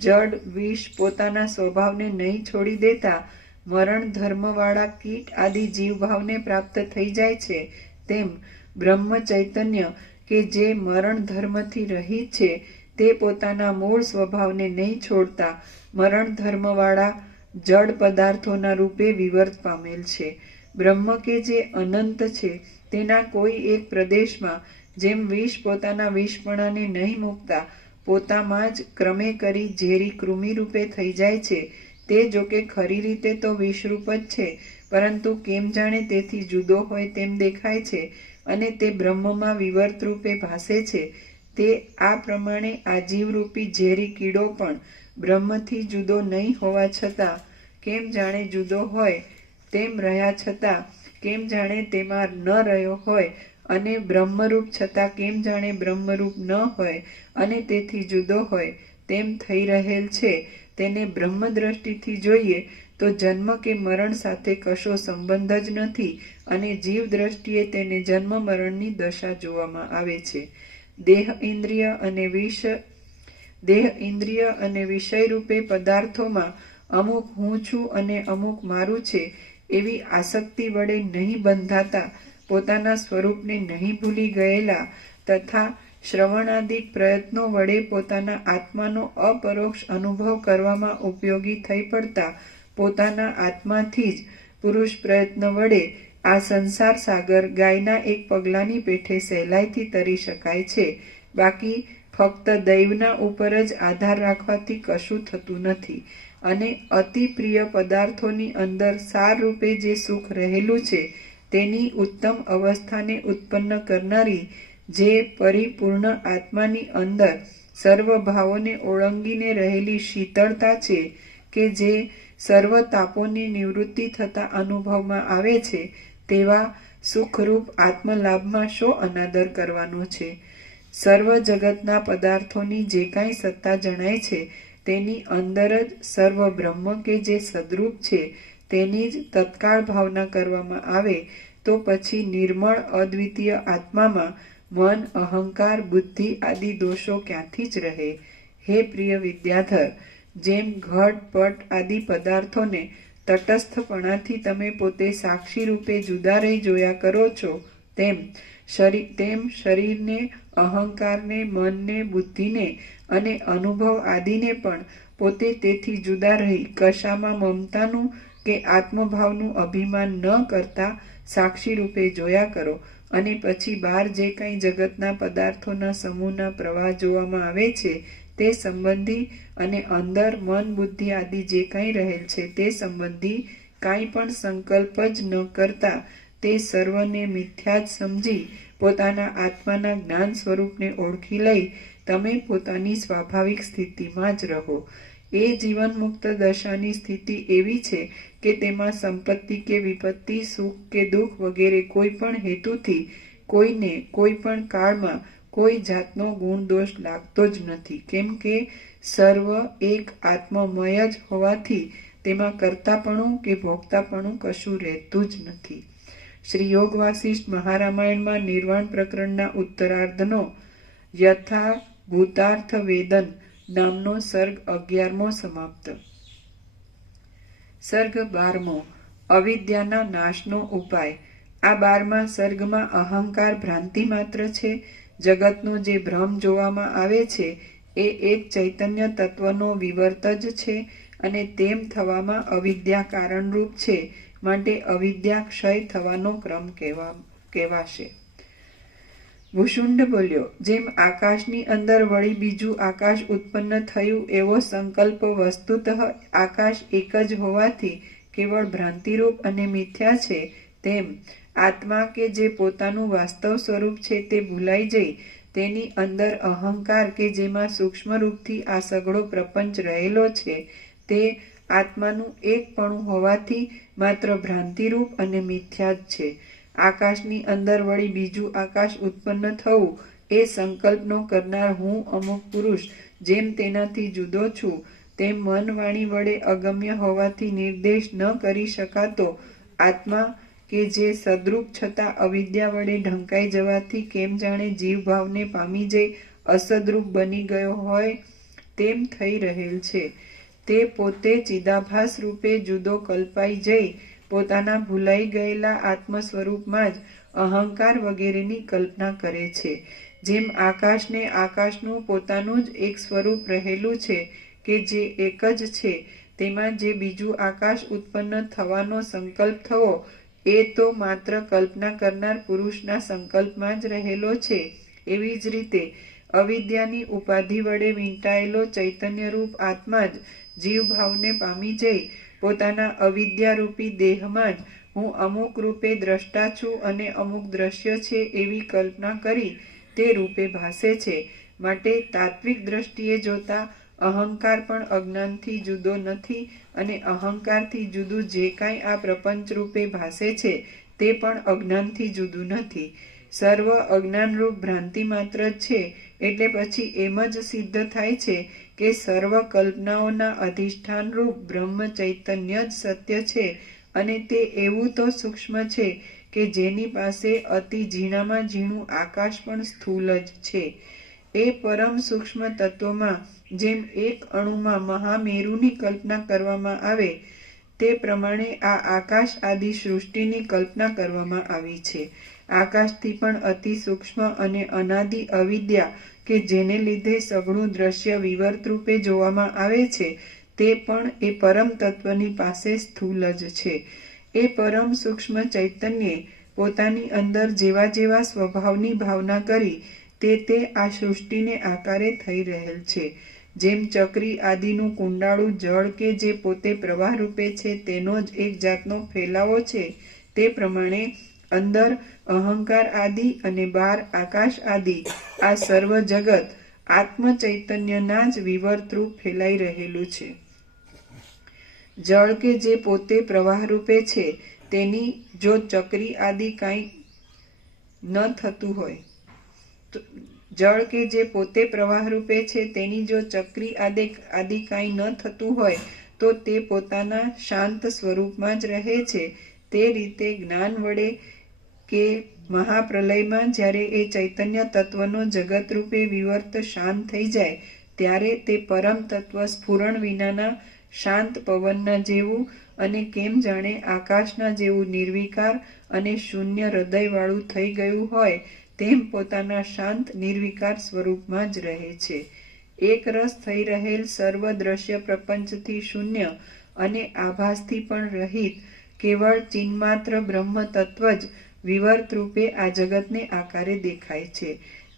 જડ વિષ પોતાના સ્વભાવને નહીં છોડી દેતા મરણ ધર્મવાળા કીટ આદિ જીવભાવને પ્રાપ્ત થઈ જાય છે, તેમ બ્રહ્મ ચૈતન્ય કે જે મરણ ધર્મથી રહિત છે તે પોતાના મૂળ સ્વભાવને નહીં છોડતા મરણ ધર્મવાળા જડ પદાર્થોના રૂપે વિવર્ત પામેલ છે. બ્રહ્મ કે જે અનંત છે તેના કોઈ એક પ્રદેશમાં જેમ વિષ પોતાના વિષપણાને નહીં મૂકતા પોતામાં જ ક્રમે કરી ઝેરી કૃમિ રૂપે થઈ જાય છે, તે જોકે ખરી રીતે તો વિષરૂપ જ છે, પરંતુ કેમ જાણે તેથી જુદો હોય તેમ દેખાય છે અને તે બ્રહ્મમાં વિવર્ત રૂપે ભાસે છે. તે આ પ્રમાણે આ જીવરૂપી ઝેરી કીડો પણ બ્રહ્મથી જુદો નહીં હોવા છતાં કેમ જાણે જુદો હોય તેમ રહ્યા છતાં કેમ જાણે તેમાં ન રહ્યો હોય અને બ્રહ્મરૂપ છતાં કેમ જાણે બ્રહ્મરૂપ ન હોય અને તેથી જુદો હોય તેમ થઈ રહેલ છે. તેને બ્રહ્મ દ્રષ્ટિથી જોઈએ તો જન્મ કે મરણ સાથે કશો સંબંધ જ નથી અને જીવ દ્રષ્ટિએ તેને જન્મ મરણની દશા જોવામાં આવે છે. દેહ ઇન્દ્રિય અને વિષય રૂપે પદાર્થોમાં અમુક હું છું અને અમુક મારું છે એવી આસક્તિ વડે નહીં બંધાતા પોતાના સ્વરૂપને નહીં ભૂલી ગયેલા તથા શ્રવણાદિક પ્રયત્નો વડે પોતાના આત્માનો અપરોક્ષ અનુભવ કરવામાં ઉપયોગી થઈ પડતા પોતાના આત્માથી જ પુરુષ પ્રયત્ન વડે આ સંસાર સાગર ગાયના એક પગલાની પેઠે સહેલાઈથી તરી શકાય છે. બાકી ફક્ત દૈવના ઉપર જ આધાર રાખવાથી કશું થતું નથી અને અતિ પ્રિય પદાર્થોની અંદર સાર રૂપે જે સુખ રહેલું છે તેની ઉત્તમ અવસ્થાને ઉત્પન્ન કરનારી જે પરિપૂર્ણ આત્માની અંદર સર્વ ભાવોને ઓળંગીને રહેલી શીતળતા છે કે જે સર્વ તાપોની નિવૃત્તિ થતા અનુભવમાં આવે છે તેવા સુખરૂપ આત્મલાભમાં શો અનાદર કરવાનો છે. સર્વ જગતના પદાર્થોની જે કાંઈ સત્તા જણાય છે તેની અંદર જ સર્વ બ્રહ્મ કે જે સદરૂપ છે તેની જ તત્કાળ ભાવના કરવામાં આવે તો પછી નિર્મળ અદ્વિતીય આત્મામાં મન અહંકાર બુદ્ધિ આદિ દોષો ક્યાંથી જ રહે. હે પ્રિય વિદ્યાધર, જેમ ઘટ પટ આદિ પદાર્થોને તટસ્થપણાથી તમે પોતે સાક્ષી રૂપે જુદા રહી જોયા કરો છો તેમ શરીરને અહંકારને મનને બુદ્ધિને અને અનુભવ આદિને પણ પોતે તેથી જુદા રહી કશામાં મમતાનું કે આત્મભાવનું અભિમાન ન કરતા સાક્ષી રૂપે જોયા કરો અને પછી બહાર જે કંઈ જગતના પદાર્થોના સમૂહના પ્રવાહ જોવામાં આવે છે તે સંબંધી અને અંદર મન બુદ્ધિ આદિ જે કંઈ રહેલ છે તે સંબંધી કાંઈ પણ સંકલ્પ જ ન કરતા તે સર્વને મિથ્યા જ સમજી પોતાના આત્માના જ્ઞાન સ્વરૂપને ઓળખી લઈ તમે પોતાની સ્વાભાવિક સ્થિતિમાં જ રહો. એ જીવન મુક્ત દશાની સ્થિતિ એવી છે કે તેમાં સંપત્તિ કે વિપત્તિ સુખ કે દુઃખ વગેરે કોઈ પણ હેતુથી કોઈને કોઈ પણ કાળમાં કોઈ જાતનો ગુણ દોષ લાગતો જ નથી, કેમ કે સર્વ એક આત્મમય જ હોવાથી તેમાં કર્તાપણું કે ભોગતાપણું કશું રહેતું જ નથી. શ્રી યોગ વાસિષ્ઠ મહારામાયણમાં નિર્વાણ પ્રકરણના ઉત્તરાર્ધનો યથા ભૂતાર્થ વેદન નામનો સર્ગ 11મો સમાપ્ત. સર્ગ 12મો અવિદ્યાના નાશનો ઉપાય. આ 12મા સર્ગમાં અહંકાર ભ્રાંતિ માત્ર છે. જગતનો જે ભ્રમ જોવામાં આવે છે એ એક ચૈતન્ય તત્વનો વિવર્ત જ છે અને તેમ થવામાં અવિદ્યા કારણરૂપ છે, માટે અવિદ્યા ક્ષય થવાનો ક્રમ કહેવાશે. ભૂષુંડ બોલ્યો, જેમ આકાશની અંદર વળી બીજું આકાશ ઉત્પન્ન થયું એવો સંકલ્પ વસ્તુતઃ આકાશ એક જ હોવાથી કેવળ ભ્રાંતિરૂપ અને મિથ્યા છે, તેમ આત્મા કે જે પોતાનું વાસ્તવ સ્વરૂપ છે તે ભૂલાઈ જઈ તેની અંદર અહંકાર કે જેમાં સૂક્ષ્મ રૂપથી આ સઘળો પ્રપંચ રહેલો છે તે આત્માનું એકપણું હોવાથી માત્ર ભ્રાંતિરૂપ અને મિથ્યા જ છે. આકાશની અંદર વળી બીજું આકાશ ઉત્પન્ન થવું એ સંકલ્પનો કરનાર હું અમુક પુરુષ જેમ તેનાથી જુદો છું તેમ મન વાણી વડે અગમ્ય હોવાથી નિર્દેશ ન કરી શકાતો આત્મા કે જે સદરૂપ છતાં અવિદ્યા વડે ઢંકાઈ જવાથી કેમ જાણે જીવભાવને પામી જઈ અસદરૂપ બની ગયો હોય તેમ થઈ રહેલ છે. તે પોતે ચિદાભાસ રૂપે જુદો કલ્પાઈ જઈ પોતાના ભૂલાઈ ગયેલા આત્મ સ્વરૂપમાં જ અહંકાર વગેરેની કલ્પના કરે છે. જેમ આકાશને આકાશનું પોતાનું જ એક સ્વરૂપ રહેલું છે કે જે એક જ છે તેમાં જે બીજું આકાશ ઉત્પન્ન થવાનો સંકલ્પ થવો એ તો માત્ર કલ્પના કરનાર પુરુષના સંકલ્પમાં જ રહેલો છે. એવી જ રીતે અવિદ્યાની ઉપાધિ વડે વીંટાયેલો ચૈતન્યરૂપ આત્મા જ જીવભાવને પામી જઈ પોતાના અવિદ્યારૂપી દેહમાં જ હું અમુક રૂપે દ્રષ્ટા છું અને અમુક દ્રશ્ય છે એવી કલ્પના કરી તે રૂપે ભાસે છે. માટે તાત્વિક દ્રષ્ટિએ જોતા અહંકાર પણ અજ્ઞાનથી જુદો નથી અને અહંકારથી જુદું જે કાંઈ આ પ્રપંચ રૂપે ભાસે છે તે પણ અજ્ઞાનથી જુદું નથી. સર્વ અજ્ઞાનરૂપ ભ્રાંતિ માત્ર જ છે એટલે પછી એમ જ સિદ્ધ થાય છે કે સર્વ કલ્પનાઓના અધિષ્ઠાનરૂપ બ્રહ્મ ચૈતન્ય જ સત્ય છે અને તે એવું તો સૂક્ષ્મ છે કે જેની પાસે અતિ ઝીણામાં ઝીણું આકાશ પણ સ્થૂલ જ છે. એ પરમ સૂક્ષ્મ તત્વમાં જેમ એક અણુમાં મહામેરુની કલ્પના કરવામાં આવે તે પ્રમાણે આ આકાશ આદિ સૃષ્ટિની કલ્પના કરવામાં આવી છે. આકાશથી પણ અતિ સૂક્ષ્મ અને અનાદિ અવિદ્યા કે જેને લીધે સઘળું દ્રશ્ય વિવર્ત રૂપે જોવામાં આવે છે તે પણ એ પરમ તત્વની પાસે સ્થૂલ જ છે. એ પરમ સૂક્ષ્મ ચૈતન્યે પોતાની અંદર જેવા જેવા સ્વભાવની ભાવના કરી તે આ સૃષ્ટિને આકારે થઈ રહેલ છે. જેમ ચક્રી આદિનું કુંડાળું જળ કે જે પોતે પ્રવાહ રૂપે છે તેનો જ એક જાતનો ફેલાવો છે તે પ્રમાણે અંદર અહંકાર આદિ અને બહાર આકાશ આદિ આ સર્વ જગત આત્મ ચૈતન્યના જ વિવર્તરૂપ ફેલાઈ રહેલું છે. જળ કે જે પોતે પ્રવાહ રૂપે છે તેની જો ચક્રી આદિ કાંઈ ન થતું હોય જળ કે જે પોતે પ્રવાહ રૂપે છે તેની જો ચક્રી આદિ કાંઈ ન થતું હોય તો તે પોતાના શાંત સ્વરૂપમાં જ રહે છે. તે રીતે જ્ઞાન વડે કે મહાપ્રલયમાં જ્યારે એ ચૈતન્ય તત્વનો જગત રૂપે વિવર્ત શાંત થઈ જાય ત્યારે તે પરમ તત્વ સ્ફુરણ વિનાના શાંત પવનના જેવું અને કેમ જાણે આકાશના જેવું નિર્વિકાર અને શૂન્ય હૃદયવાળું થઈ ગયું હોય તેમ પોતાના શાંત નિર્વિકાર સ્વરૂપમાં જ રહે છે. એક રસ થઈ રહેલ સર્વ દ્રશ્ય પ્રપંચથી શૂન્ય અને આભાસથી પણ રહિત કેવળ ચિન્માત્ર બ્રહ્મ તત્વ જ વિવર્ત રૂપે આ જગતને આકારે દેખાય છે.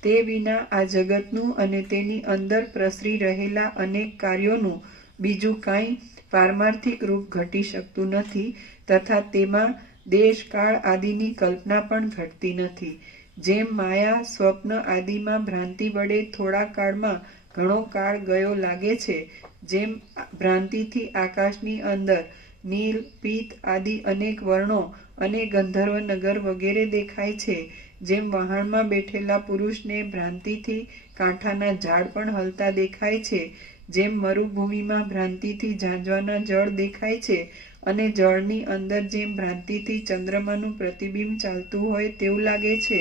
તે વિના આ જગતનું અને તેની અંદર પ્રસરી રહેલા અનેક કાર્યોનું બીજું કાંઈ પારમાર્થિક રૂપ ઘટી શકતું નથી તથા તેમાં દેશ કાળ આદિની કલ્પના પણ ઘટતી નથી. જેમ માયા સ્વપ્ન આદિમાં ભ્રાંતિ વડે થોડા કાળમાં ઘણો કાળ ગયો લાગે છે જેમ ભ્રાંતિથી આકાશની અંદર નીલ પીત આદિ અનેક વર્ણો અને ગંધર્વ નગર વગેરે દેખાય છે. જેમ વહાણમાં બેઠેલા પુરુષને ભ્રાંતિથી કાંઠાના ઝાડ પણ હલતા દેખાય છે. જેમ મરુભૂમિમાં ભ્રાંતિથી ઝાંઝવાના જળ દેખાય છે અને જળની અંદર જેમ ભ્રાંતિથી ચંદ્રમાનું પ્રતિબિંબ ચાલતું હોય તેવું લાગે છે.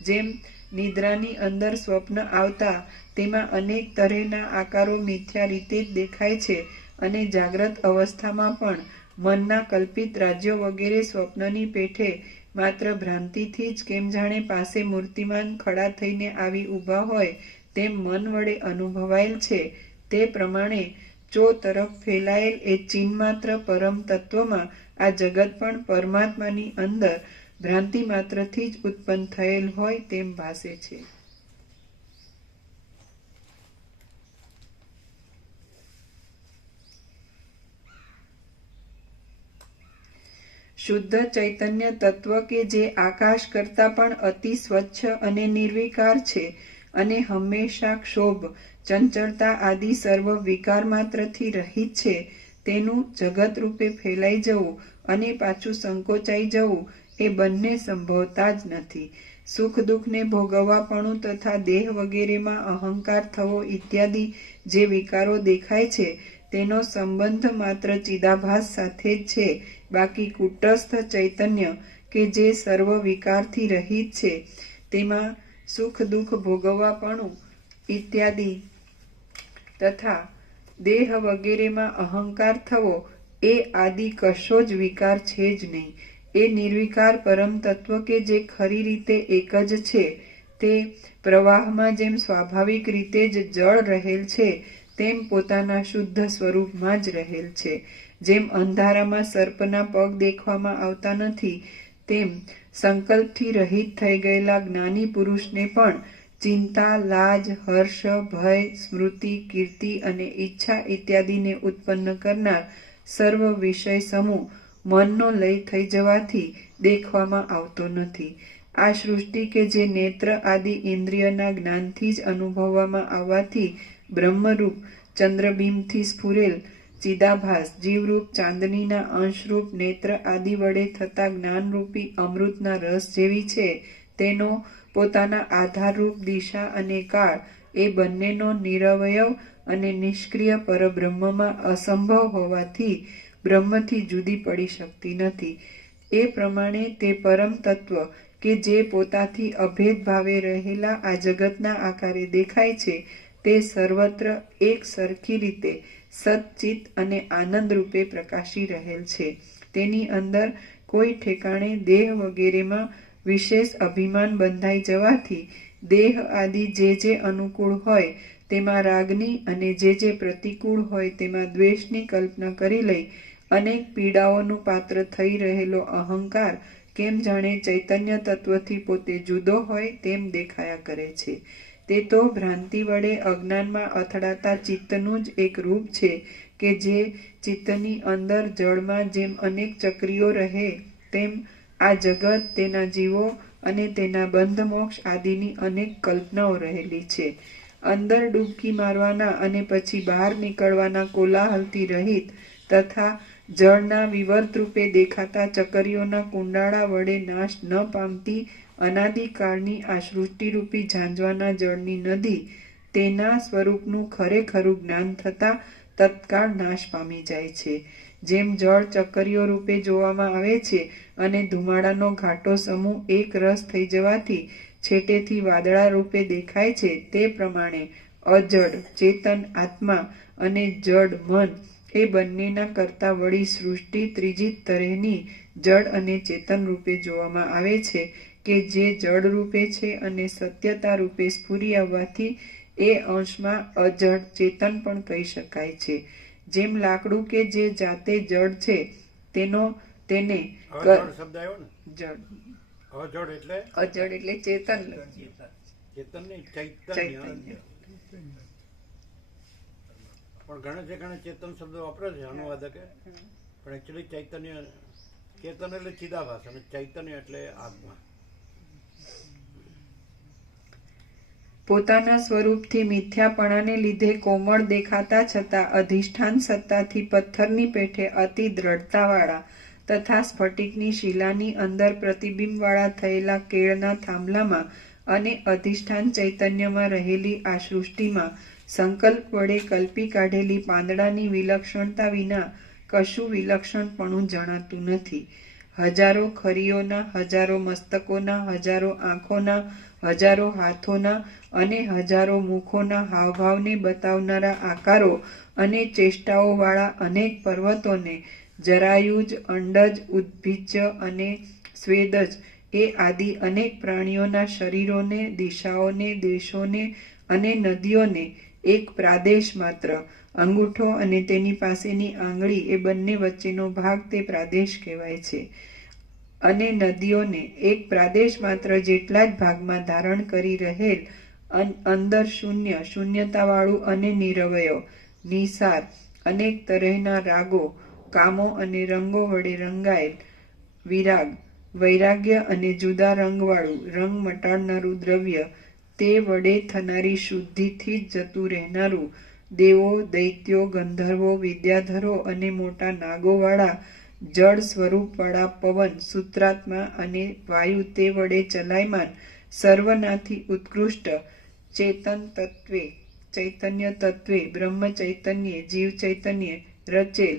જેમ નિદ્રાની અંદર સ્વપ્ન આવતા તેમાં અનેક તરહના આકારો મિથ્યા રીતે જ દેખાય છે અને જાગ્રત અવસ્થામાં પણ મનના કલ્પિત રાજ્યો વગેરે સ્વપ્નની પેઠે માત્ર ભ્રાંતિથી જ કેમ જાણે પાસે મૂર્તિમાન ખડા થઈને આવી ઊભા હોય તેમ મન વડે અનુભવાયેલ છે. તે પ્રમાણે ચો તરફ ફેલાયેલ એ ચિન્માત્ર પરમ તત્વમાં આ જગત પણ પરમાત્માની અંદર ભ્રાંતિ માત્રથી જ ઉત્પન્ન થયેલ હોય તેમ ભાસે છે. શુદ્ધ ચૈતન્ય તત્વ કે જે આકાશ કરતાં પણ અતિ સ્વચ્છ અને નિર્વિકાર છે અને હંમેશા ક્ષોભ, ચંચળતા આદિ સર્વ વિકાર માત્રથી રહિત છે, તેનું જગત રૂપે ફેલાઈ જવું અને પાછું સંકોચાઈ જવું એ બંને સંભવતા જ નથી. સુખ દુઃખને ભોગવવાપણું તથા દેહ વગેરેમાં અહંકાર થવો ઇત્યાદિ જે વિકારો દેખાય છે તેનો સંબંધ માત્ર ચિદાભાસ સાથે જ છે. બાકી કુટસ્થ ચૈતન્ય કે જે સર્વ વિકારથી રહિત છે તેમાં સુખ દુઃખ ભોગવવાપણું ઇત્યાદિ તથા દેહ વગેરેમાં અહંકાર થવો એ આદિ કશો જ વિકાર છે જ નહીં. એ નિર્વિકાર પરમ તત્વ કે જે ખરી રીતે એક જ છે, તે પ્રવાહમાં જેમ સ્વાભાવિક રીતે જ જળ રહેલ છે તેમ પોતાના શુદ્ધ સ્વરૂપમાં જ રહેલ છે. જેમ અંધારામાં સર્પના પગ દેખવામાં આવતા નથી, તેમ સંકલ્પથી રહિત થઈ ગયેલા જ્ઞાની પુરુષને પણ ચિંતા, લાજ, હર્ષ, ભય, સ્મૃતિ, કીર્તિ અને ઈચ્છા ઇત્યાદિને ઉત્પન્ન કરનાર સર્વ વિષય સમૂહ મનનો લય થઈ જવાથી દેખવામાં આવતો નથી. આ સૃષ્ટિ કે જે નેત્ર આદિ ઇન્દ્રિયના જ્ઞાનથી જ અનુભવવામાં આવવાથી બ્રહ્મરૂપ ચંદ્રબિંબથી સ્ફુરેલ ચિદાભાસ જીવરૂપ ચાંદનીના અંશરૂપ નેત્ર આદિ વડે થતા જ્ઞાનરૂપી અમૃતના રસ જેવી છે, તેનો પોતાના આધારરૂપ દિશા અને કાળ એ બંનેનો નિરવયવ અને નિષ્ક્રિય પરબ્રહ્મમાં અસંભવ હોવાથી બ્રહ્મથી જુદી પડી શકતી નથી. એ પ્રમાણે તે પરમ તત્વ કે જે પોતાથી અભેદ ભાવે રહેલા આ જગતના આકારે દેખાય છે, તે સર્વત્ર એક સરખી રીતે સચ્ચિત અને આનંદ રૂપે પ્રકાશી રહેલ છે. તેની અંદર કોઈ ઠેકાણે દેહ વગેરેમાં વિશેષ અભિમાન બંધાઈ જવાથી દેહ આદિ જે અનુકૂળ હોય તેમાં રાગની અને જે પ્રતિકૂળ હોય તેમાં દ્વેષની કલ્પના કરી લઈ અનેક પીડાઓનું પાત્ર થઈ રહેલો અહંકાર કેમ જાણે ચૈતન્ય તત્વથી પોતે જુદો હોય તેમ દેખાયા કરે છે. તે તો ભ્રાંતિ વડે અજ્ઞાનમાં અથડાતા ચિત્તનું જ એક રૂપ છે કે જે ચિત્તની અંદર જળમાં જેમ અનેક ચક્રીઓ રહે તેમ આ જગત, તેના જીવો અને તેના બંધ મોક્ષ આદિની અનેક કલ્પનાઓ રહેલી છે. અંદર ડૂબકી મારવાના અને પછી બહાર નીકળવાના કોલાહલથી રહિત તથા જળના વિવર્ત રૂપે દેખાતા ચકરીઓના કુંડાળા વડે નાશ ન પામતી અનાદિકાળની આ સૃષ્ટિરૂપી ઝાંઝવાના જળની નદી તેના સ્વરૂપનું ખરેખરું જ્ઞાન થતાં તત્કાળ નાશ પામી જાય છે. જેમ જળ ચકરીઓ રૂપે જોવામાં આવે છે અને ધુમાડાનો ઘાટો સમૂહ એક રસ થઈ જવાથી છેટેથી વાદળા રૂપે દેખાય છે, તે પ્રમાણે અજડ ચેતન આત્મા અને જડ મન એ બંનેના કરતા વળી સૃષ્ટિ ત્રીજી તરહની જડ અને ચેતન રૂપે જોવામાં આવે છે કે જે જડ રૂપે છે અને સત્યતા રૂપે સ્ફુરી આવવાથી એ અંશમાં અજડ ચેતન પણ કહી શકાય છે. જેમ લાકડું કે જે જાતે જડ છે તેને અજડ શબ્દ આવ્યો ને, જડ અજડ એટલે અજડ એટલે ચેતન ચેતન નહીં, ચૈતન્ય. પણ ઘણા ચેતન શબ્દ વાપરે છે અનુવાદકે, પણ એકચ્યુઅલી ચૈતન્ય, ચેતન એટલે ચિદાભાસ અને ચૈતન્ય એટલે આત્મા. પોતાના સ્વરૂપથી મિથ્યાપણાને લીધે કોમળ દેખાતા છતાં અધિષ્ઠાન સત્તાથી પથ્થરની પેઠે અતિ દ્રઢતાવાળા તથા સ્ફટિકની શિલાની અંદર પ્રતિબિંબવાળા થયેલા કેળના થાંભલામાં અને અધિષ્ઠાન ચૈતન્યમાં રહેલી આ સૃષ્ટિમાં સંકલ્પ વડે કલ્પી કાઢેલી પાંદડાની વિલક્ષણતા વિના કશું વિલક્ષણપણું જણાતું નથી. હજારો ખરીઓના, હજારો મસ્તકોના, હજારો આંખોના, હજારો હાથોના અને હજારો મુખોના હાવભાવને બતાવનારા આકારો અને ચેષ્ટાઓવાળા અનેક પર્વતોને, જરાયુજ, અંડજ, ઉદ્ભિજ અને સ્વેદજ એ આદિ અનેક પ્રાણીઓના શરીરોને, દિશાઓને, દેશોને અને નદીઓને એક પ્રાદેશ માત્ર, અંગૂઠો અને તેની પાસેની આંગળી એ બંને વચ્ચેનો ભાગ તે પ્રાદેશ કહેવાય છે, અને નદીઓને એક પ્રાદેશ માત્ર જેટલા જ ભાગમાં ધારણ કરી રહેલ અંદર શૂન્ય, શૂન્યતાવાળું અને નિરવયવ, નિસાર, અનેક તરહના રાગો, કામો અને રંગો વડે રંગાયેલ, વિરાગ, વૈરાગ્ય અને જુદા રંગવાળું, રંગ મટાડનારું દ્રવ્ય, તે વડે થનારી શુદ્ધિથી જ જતું રહેનારું, દેવો, દૈત્યો, ગંધર્વો, વિદ્યાધરો અને મોટા નાગોવાળા, જળ સ્વરૂપવાળા પવન, સૂત્રાત્મા અને વાયુ તે વડે ચલાયમાન, સર્વનાથી ઉત્કૃષ્ટ ચૈતન્ય તત્વે બ્રહ્મ ચૈતન્યે જીવ ચૈતન્યે રચેલ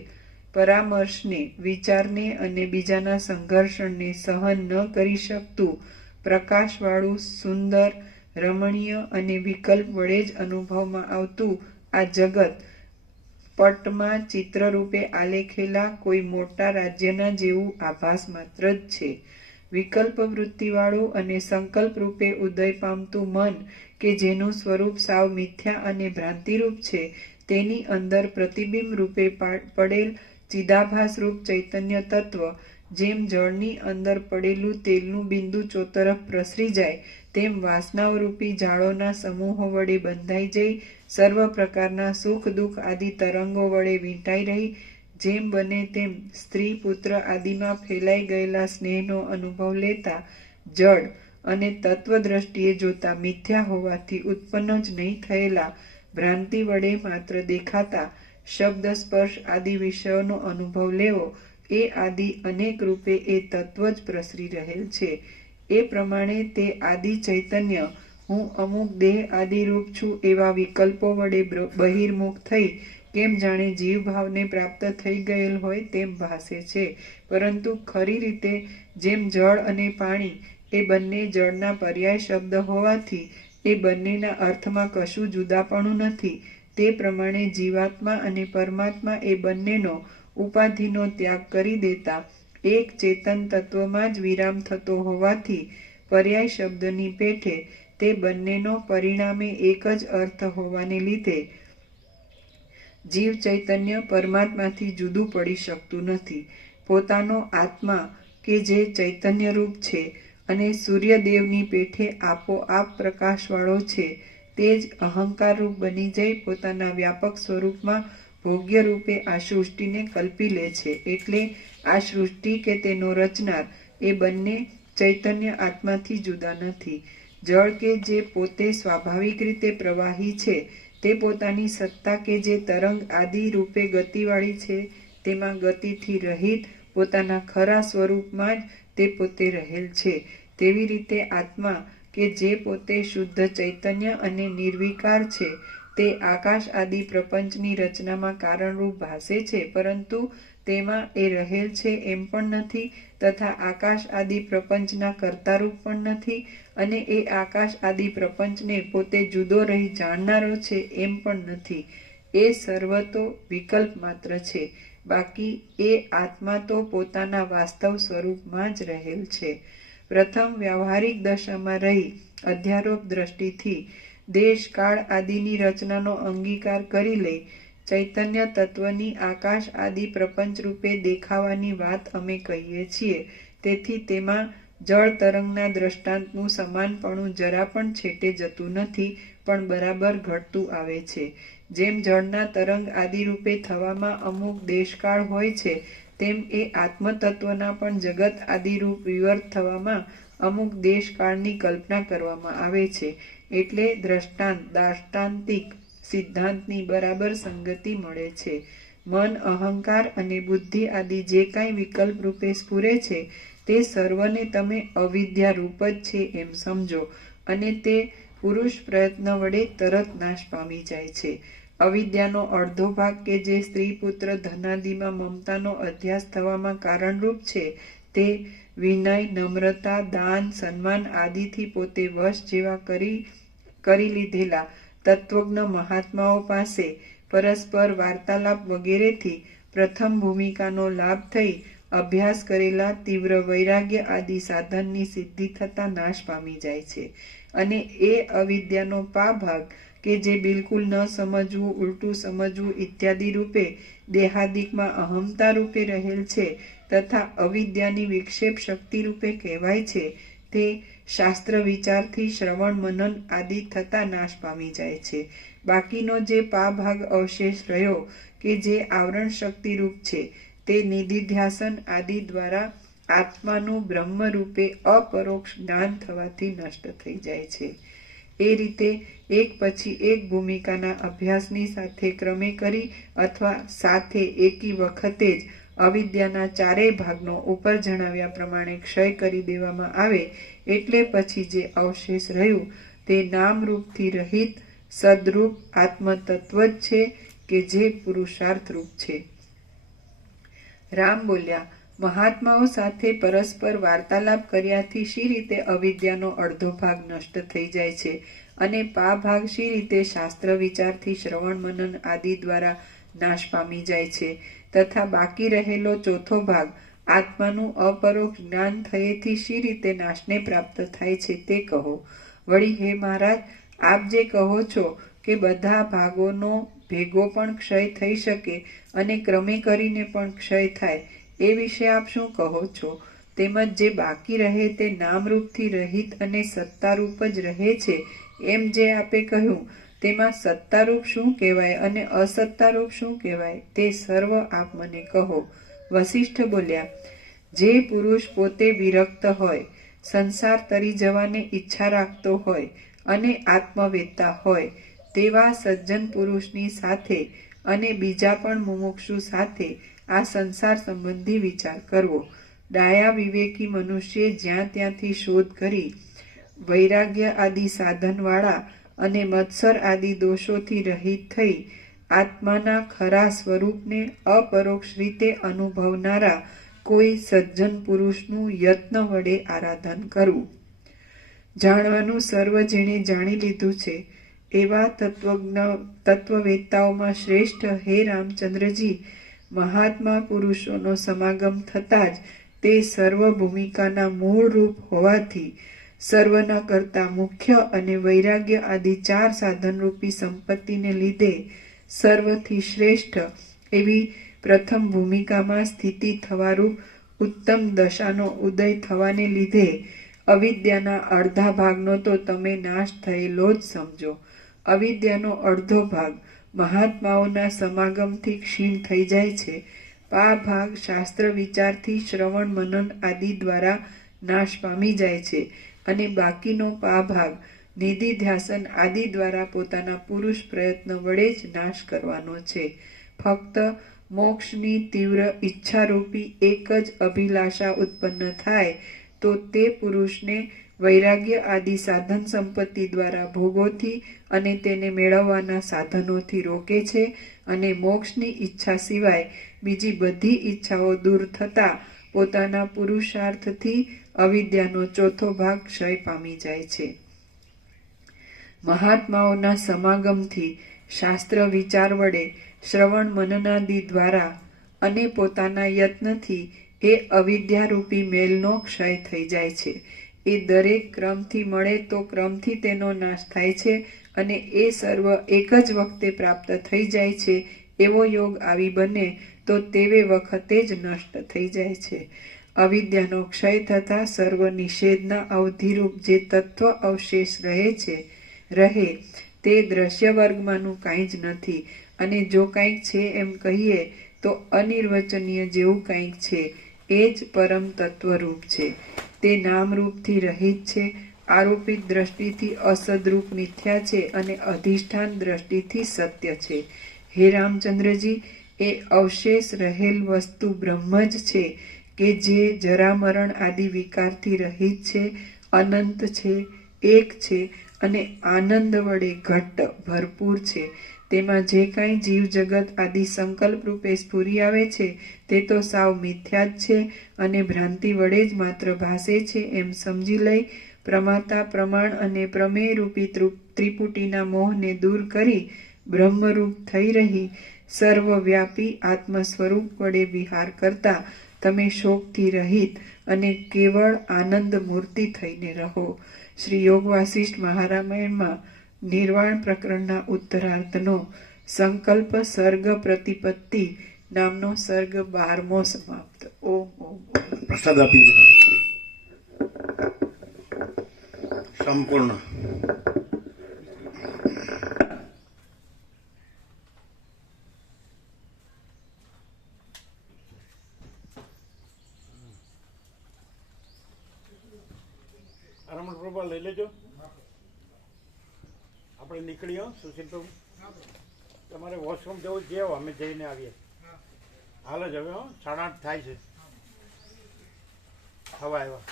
પરામર્શને, વિચારને અને બીજાના સંઘર્ષણને સહન ન કરી શકતું પ્રકાશવાળું, સુંદર, રમણીય અને વિકલ્પ વડે જ અનુભવમાં આવતું આ જગત પટમાં ચિત્રરૂપે આલેખેલા કોઈ મોટા રાજ્યના જેવું આભાસ માત્ર જ છે. વિકલ્પ વૃત્તિવાળું અને સંકલ્પ રૂપે ઉદય પામતું મન કે જેનું સ્વરૂપ સાવ મિથ્યા અને ભ્રાંતિરૂપ છે, તેની અંદર પ્રતિબિંબ રૂપે પડેલ ચિદાભાસરૂપ ચૈતન્ય તત્વ જેમ જળની અંદર પડેલું તેલનું બિંદુ ચોતરફ પ્રસરી જાય તેમ વાસનાઓરૂપી જાળોના સમૂહો વડે બંધાઈ જઈ સર્વ પ્રકારના સુખ દુઃખ આદિ તરંગો વડે વીંટાઈ રહી જેમ બને તેમ સ્ત્રી પુત્ર આદિમાં ફેલાઈ ગયેલા સ્નેહનો અનુભવ લેતા જડ અને તત્વ દ્રષ્ટિએ જોતા મિથ્યા હોવાથી ઉત્પન્ન જ નહીં થયેલા ભ્રાંતિ વડે માત્ર દેખાતા શબ્દ સ્પર્શ આદિ વિષયોનો અનુભવ લેવો, એ આદિ અનેક રૂપે એ તત્વ જ પ્રસરી રહેલ છે. એ પ્રમાણે તે આદિ ચૈતન્ય હું અમુક દેહ આદિ રૂપ છું એવા વિકલ્પો વડે બહિર્મુખ થઈ કેમ જાણે જીવભાવને પ્રાપ્ત થઈ ગયેલ હોય તેમ ભાસે છે, પરંતુ ખરી રીતે જેમ જળ અને પાણી એ બંને જળના પર્યાય શબ્દ હોવાથી એ બંનેના અર્થમાં કશું જુદાપણું નથી, તે પ્રમાણે જીવાત્મા અને પરમાત્મા એ બંનેનો ઉપાધિનો ત્યાગ કરી દેતા એક ચેતન તત્વમાં જ વિરામ થતો હોવાથી પર્યાય શબ્દની પેઠે તે બંનેનો પરિણામે એક જ અર્થ હોવાને લીધે જીવ ચૈતન્ય પરમાત્માથી જુદું પડી શકતું નથી. પોતાનો આત્મા કે જે ચૈતન્યરૂપ છે અને સૂર્યદેવની પેઠે આપોઆપ પ્રકાશવાળો છે, તે જ અહંકારરૂપ બની જઈ પોતાના વ્યાપક સ્વરૂપમાં ભોગ્ય રૂપે આ સૃષ્ટિને કલ્પી લે છે. એટલે આ સૃષ્ટિ કે તેનો રચનાર એ બંને ચૈતન્ય આત્માથી જુદા નથી. જળ કે જે પોતે સ્વાભાવિક રીતે પ્રવાહી છે, તે પોતાની સત્તા કે જે તરંગ આદિ રૂપે ગતિવાળી છે, તેમાં ગતિથી રહિત પોતાના ખરા સ્વરૂપમાં જ તે પોતે રહેલ છે. તેવી રીતે આત્મા કે જે પોતે શુદ્ધ ચૈતન્ય અને નિર્વિકાર છે, તે આકાશ આદિ પ્રપંચની રચનામાં કારણરૂપ ભાસે છે, પરંતુ તેમાં એ રહેલ છે એમ પણ નથી, તથા આકાશ આદિ પ્રપંચના કર્તારૂપ પણ નથી, અને એ આકાશ આદિ પ્રપંચને પોતે જુદો રહી જાણનારો છે એમ પણ નથી. એ સર્વ તો વિકલ્પ માત્ર છે, બાકી એ આત્મા તો પોતાના વાસ્તવ સ્વરૂપમાં જ રહેલ છે. પ્રથમ વ્યાવહારિક દશામાં રહી અધ્યારોપ દ્રષ્ટિથી દેશ કાળ આદિની રચનાનો અંગીકાર કરી લઈ ચૈતન્ય તત્વની આકાશ આદિ પ્રપંચ રૂપે દેખાવાની વાત અમે કહીએ છીએ. તેથી તેમાં જળ તરંગના દ્રષ્ટાંતનું સમાનપણું જરા પણ છેટે જતું નથી, પણ બરાબર ઘટતું આવે છે. જેમ જળના તરંગ આદિ રૂપે થવામાં અમુક દેશકાળ હોય છે, તેમ એ આત્મતત્વના પણ જગત આદિરૂપ વિવર્ત થવામાં અમુક દેશકાળની કલ્પના કરવામાં આવે છે. એટલે દ્રષ્ટાંત દાષ્ટાંતિક સિદ્ધાંતની બરાબર સંગતિ મળે છે. મન, અહંકાર અને બુદ્ધિ આદિ જે કાંઈ વિકલ્પ રૂપે સ્ફુરે છે, તે સર્વને તમે અવિદ્યા રૂપ જ છે એમ સમજો, અને તે પુરુષ પ્રયત્ન વડે તરત નાશ પામી જાય છે. અવિદ્યાનો અડધો ભાગ કે જે સ્ત્રી પુત્ર ધનાદિમાં મમતાનો અધ્યાસ થવામાં કારણરૂપ છે, તે વિનય, નમ્રતા, દાન, સન્માન આદિથી પોતે વશ જેવા કરી લીધેલા તત્વજ્ઞ મહાત્માઓ પાસે પરસ્પર વાર્તાલાપ વગેરેથી પ્રથમ ભૂમિકાનો લાભ થઈ અભ્યાસ કરેલા તીવ્ર વૈરાગ્ય આદિ સાધનની સિદ્ધિ થતા નાશ પામી જાય છે. અને એ અવિદ્યાનો ભાગ કે જે બિલકુલ ન સમજવું, ઉલટું સમજવું ઇત્યાદિ રૂપે દેહાદિકમાં અહમતા રૂપે રહેલ છે, તથા અવિદ્યાની વિક્ષેપ શક્તિ રૂપે કહેવાય છે, તે શાસ્ત્ર વિચારથી શ્રવણ મનન આદિ થતા નાશ પામી જાય છે. બાકીનો જે ભાગ અવશેષ રહ્યો કે જે આવરણ શક્તિ રૂપ છે, તે નિધિધ્યાસન આદિ દ્વારા આત્માનું બ્રહ્મ રૂપે અપરોક્ષ જ્ઞાન થવાથી નષ્ટ થઈ જાય છે. એ રીતે એક પછી એક ભૂમિકાના અભ્યાસની સાથે ક્રમે કરી અથવા સાથે એકી વખતે જ અવિદ્યાના ચારેય ભાગનો ઉપર જણાવ્યા પ્રમાણે ક્ષય કરી દેવામાં આવે એટલે પછી જે અવશેષ રહ્યું તે નામરૂપથી રહિત સદરૂપ આત્મતત્વ જ છે કે જે પુરુષાર્થરૂપ છે. રામ બોલ્યા, મહાત્માઓ સાથે પરસ્પર વાર્તાલાપ કર્યાથી શી રીતે અવિદ્યાનો અડધો ભાગ નષ્ટ થઈ જાય છે અને પા ભાગ શી રીતે શાસ્ત્ર વિચારથી શ્રવણ મનન આદિ દ્વારા નાશ પામી જાય છે તથા બાકી રહેલો ચોથો ભાગ આત્માનું અપરોક્ષ જ્ઞાન થયેથી શી રીતે નાશને પ્રાપ્ત થાય છે તે કહો. વળી હે મહારાજ, આપ જે કહો છો કે બધા ભાગોનો ભેગો પણ ક્ષય થઈ શકે અને ક્રમે કરીને પણ ક્ષય થાય, એ વિશે આપ શું કહો છો? તેમજ જે બાકી રહે તે નામરૂપથી રહિત અને સત્તારૂપ જ રહે છે એમ જે આપે કહ્યું, તેમાં સત્તારૂપ શું કહેવાય અને અસત્તારૂપ શું કહેવાય તે સર્વ આપ મને કહો. વસિષ્ઠ બોલ્યા, જે પુરુષ પોતે વિરક્ત હોય, સંસાર તરી જવાને ઈચ્છા રાખતો હોય અને આત્મવેત્તા હોય તેવા સજ્જન પુરુષની સાથે અને બીજા પણ મુમુક્ષુ સાથે આ સંસાર સંબંધી વિચાર કરવો. ડાયા વિવેકી મનુષ્ય જ્યાં ત્યાંથી શોધ કરી વૈરાગ્ય આદિ સાધનવાળા અને મત્સર આદિ દોષોથી રહિત થઈ આત્માના ખરા સ્વરૂપને અપરોક્ષ રીતે અનુભવનારા કોઈ સજ્જન પુરુષનું યત્ન વડે આરાધન કરવું. જાણવાનું સર્વ જેણે જાણી લીધું છે એવા તત્વવેત્તાઓમાં શ્રેષ્ઠ હે રામચંદ્રજી, મહાત્મા પુરુષોનો સમાગમ થતાં જ તે સર્વ ભૂમિકાના મૂળ રૂપ હોવાથી સર્વના કરતા મુખ્ય અને વૈરાગ્ય આદિ 4 સાધનરૂપી સંપત્તિને લીધે સર્વથી શ્રેષ્ઠ એવી પ્રથમ ભૂમિકામાં સ્થિતિ થવારૂપ ઉત્તમ દશાનો ઉદય થવાને લીધે અવિદ્યાના અડધા ભાગનો તો તમે નાશ થયેલો જ સમજો. અવિદ્યાનો અડધો ભાગ મહાત્માઓના સમાગમથી ક્ષીણ થઈ જાય છે. પા ભાગ શાસ્ત્ર વિચારથી શ્રવણ મનન આદિ દ્વારા નાશ પામી જાય છે અને બાકીનો પા ભાગ નિધિધ્યાસન આદિ દ્વારા પોતાના પુરુષ પ્રયત્ન વડે જ નાશ કરવાનો છે. ફક્ત મોક્ષની તીવ્ર ઈચ્છારૂપી એક જ અભિલાષા ઉત્પન્ન થાય તો તે પુરુષને વૈરાગ્ય આદિ સાધન સંપત્તિ દ્વારા ભોગોથી અને તેને મેળવવાના સાધનોથી રોકે છે અને મોક્ષની ઈચ્છા સિવાય બીજી બધી ઈચ્છાઓ દૂર થતા પોતાના પુરુષાર્થથી અવિદ્યાનો ચોથો ભાગ ક્ષય પામી જાય છે. મહાત્માઓના સમાગમથી શાસ્ત્ર વિચાર વડે શ્રવણ મનનાદિ દ્વારા અને પોતાના યત્નથી એ અવિદ્યારૂપી મેલનો ક્ષય થઈ જાય છે. એ દરેક ક્રમથી મળે તો ક્રમથી તેનો નાશ થાય છે અને એ સર્વ એક જ વખતે પ્રાપ્ત થઈ જાય છે. એવો યોગ આવી બને તો તેવે વખતે જ નષ્ટ થઈ જાય છે. અવિદ્યાનો ક્ષય થતા સર્વ નિષેધના અવધિરૂપ જે તત્વ અવશેષ રહે તે દ્રશ્ય વર્ગમાંનું કાંઈ જ નથી અને જો કંઈક છે એમ કહીએ તો અનિર્વચનીય જેવું કંઈક છે એ જ પરમ તત્વરૂપ છે. તે નામરૂપથી રહિત છે, આરોપિત દ્રષ્ટિથી અસદરૂપ મિથ્યા છે અને અધિષ્ઠાન દ્રષ્ટિથી સત્ય છે. હે રામચંદ્રજી, એ અવશેષ રહેલ વસ્તુ બ્રહ્મ જ છે કે જે જરામરણ આદિ વિકારથી રહિત છે, અનંત છે, એક છે અને આનંદ વડે ઘટ્ટ ભરપૂર છે. તેમાં જે કાંઈ જીવ જગત આદિ સંકલ્પ રૂપે સ્ફુરી આવે છે તે તો સાવ મિથ્યા જ છે અને ભ્રાંતિ વડે જ માત્ર ભાસે છે એમ સમજી લઈ પ્રમાતા પ્રમાણ અને પ્રમેય રૂપી ત્રિપુટીના મોહને દૂર કરી બ્રહ્મરૂપ થઈ રહી સર્વવ્યાપી આત્મ સ્વરૂપ વડે વિહાર કરતા તમે શોકથી રહિત અને કેવળ આનંદ મૂર્તિ થઈને રહો. શ્રી યોગ વાસિષ્ઠ મહારામાયણમાં નિર્વાણ પ્રકરણના ઉત્તરાર્ધનો સંકલ્પ સર્ગ પ્રતિપત્તિ નામનો સર્ગ 12મો સમાપ્ત. ઓમ ઓમ. પ્રસાદ આપી દીધો સંપૂર્ણ. ચપ્પલ લઈ લેજો. આપણે નીકળીએ સુશીલ પ્રભુ. તમારે વોશરૂમ જવું જ જાઓ, અમે જઈને આવીએ. હાલ જ હવે 8:30 થાય છે. હવા આવ્યા.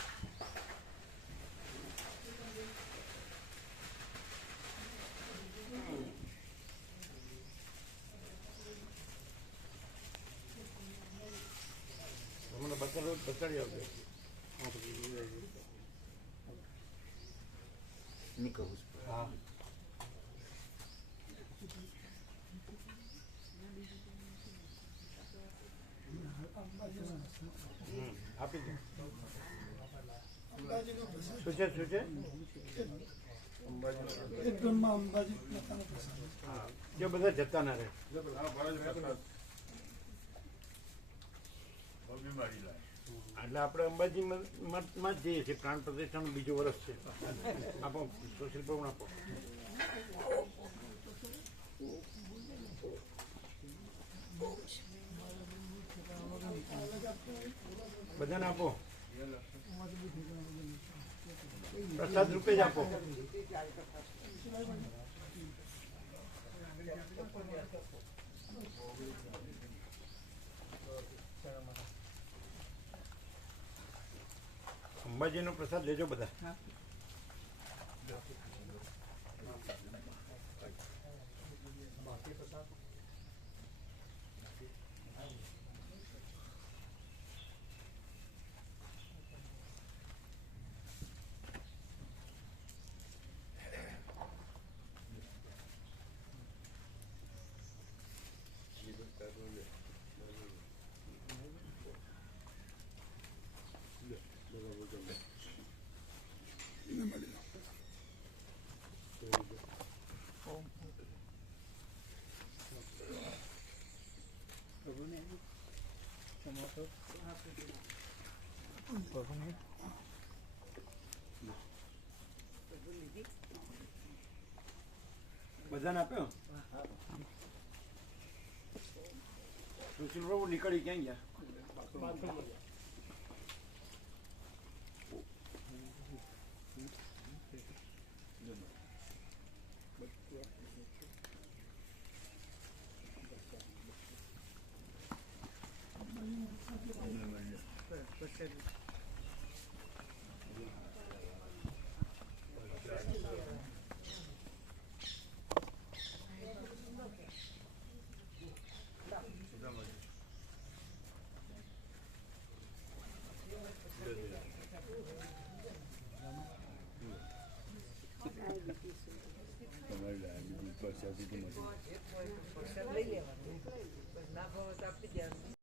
તમને બતાડી આવજો. હા આપી દો. શું છે શું છે? જો બધા જતા ના રહે. એટલે આપણે અંબાજીમાં જ જઈએ છીએ. પ્રાણ પ્રતિષ્ઠાનું બીજું વર્ષ છે. આપો સુશીલ પ્રભુ આપો. બધાને આપો. પ્રસાદ રૂપે જ આપો. અંબાજીનો પ્રસાદ લેજો બધા. બધાને આપ્યો. સુશીલ પ્રભુ નીકળી ક્યાં ગયા? લઈ લેવાનું. ના ભાવ તો આપી દેવાનું.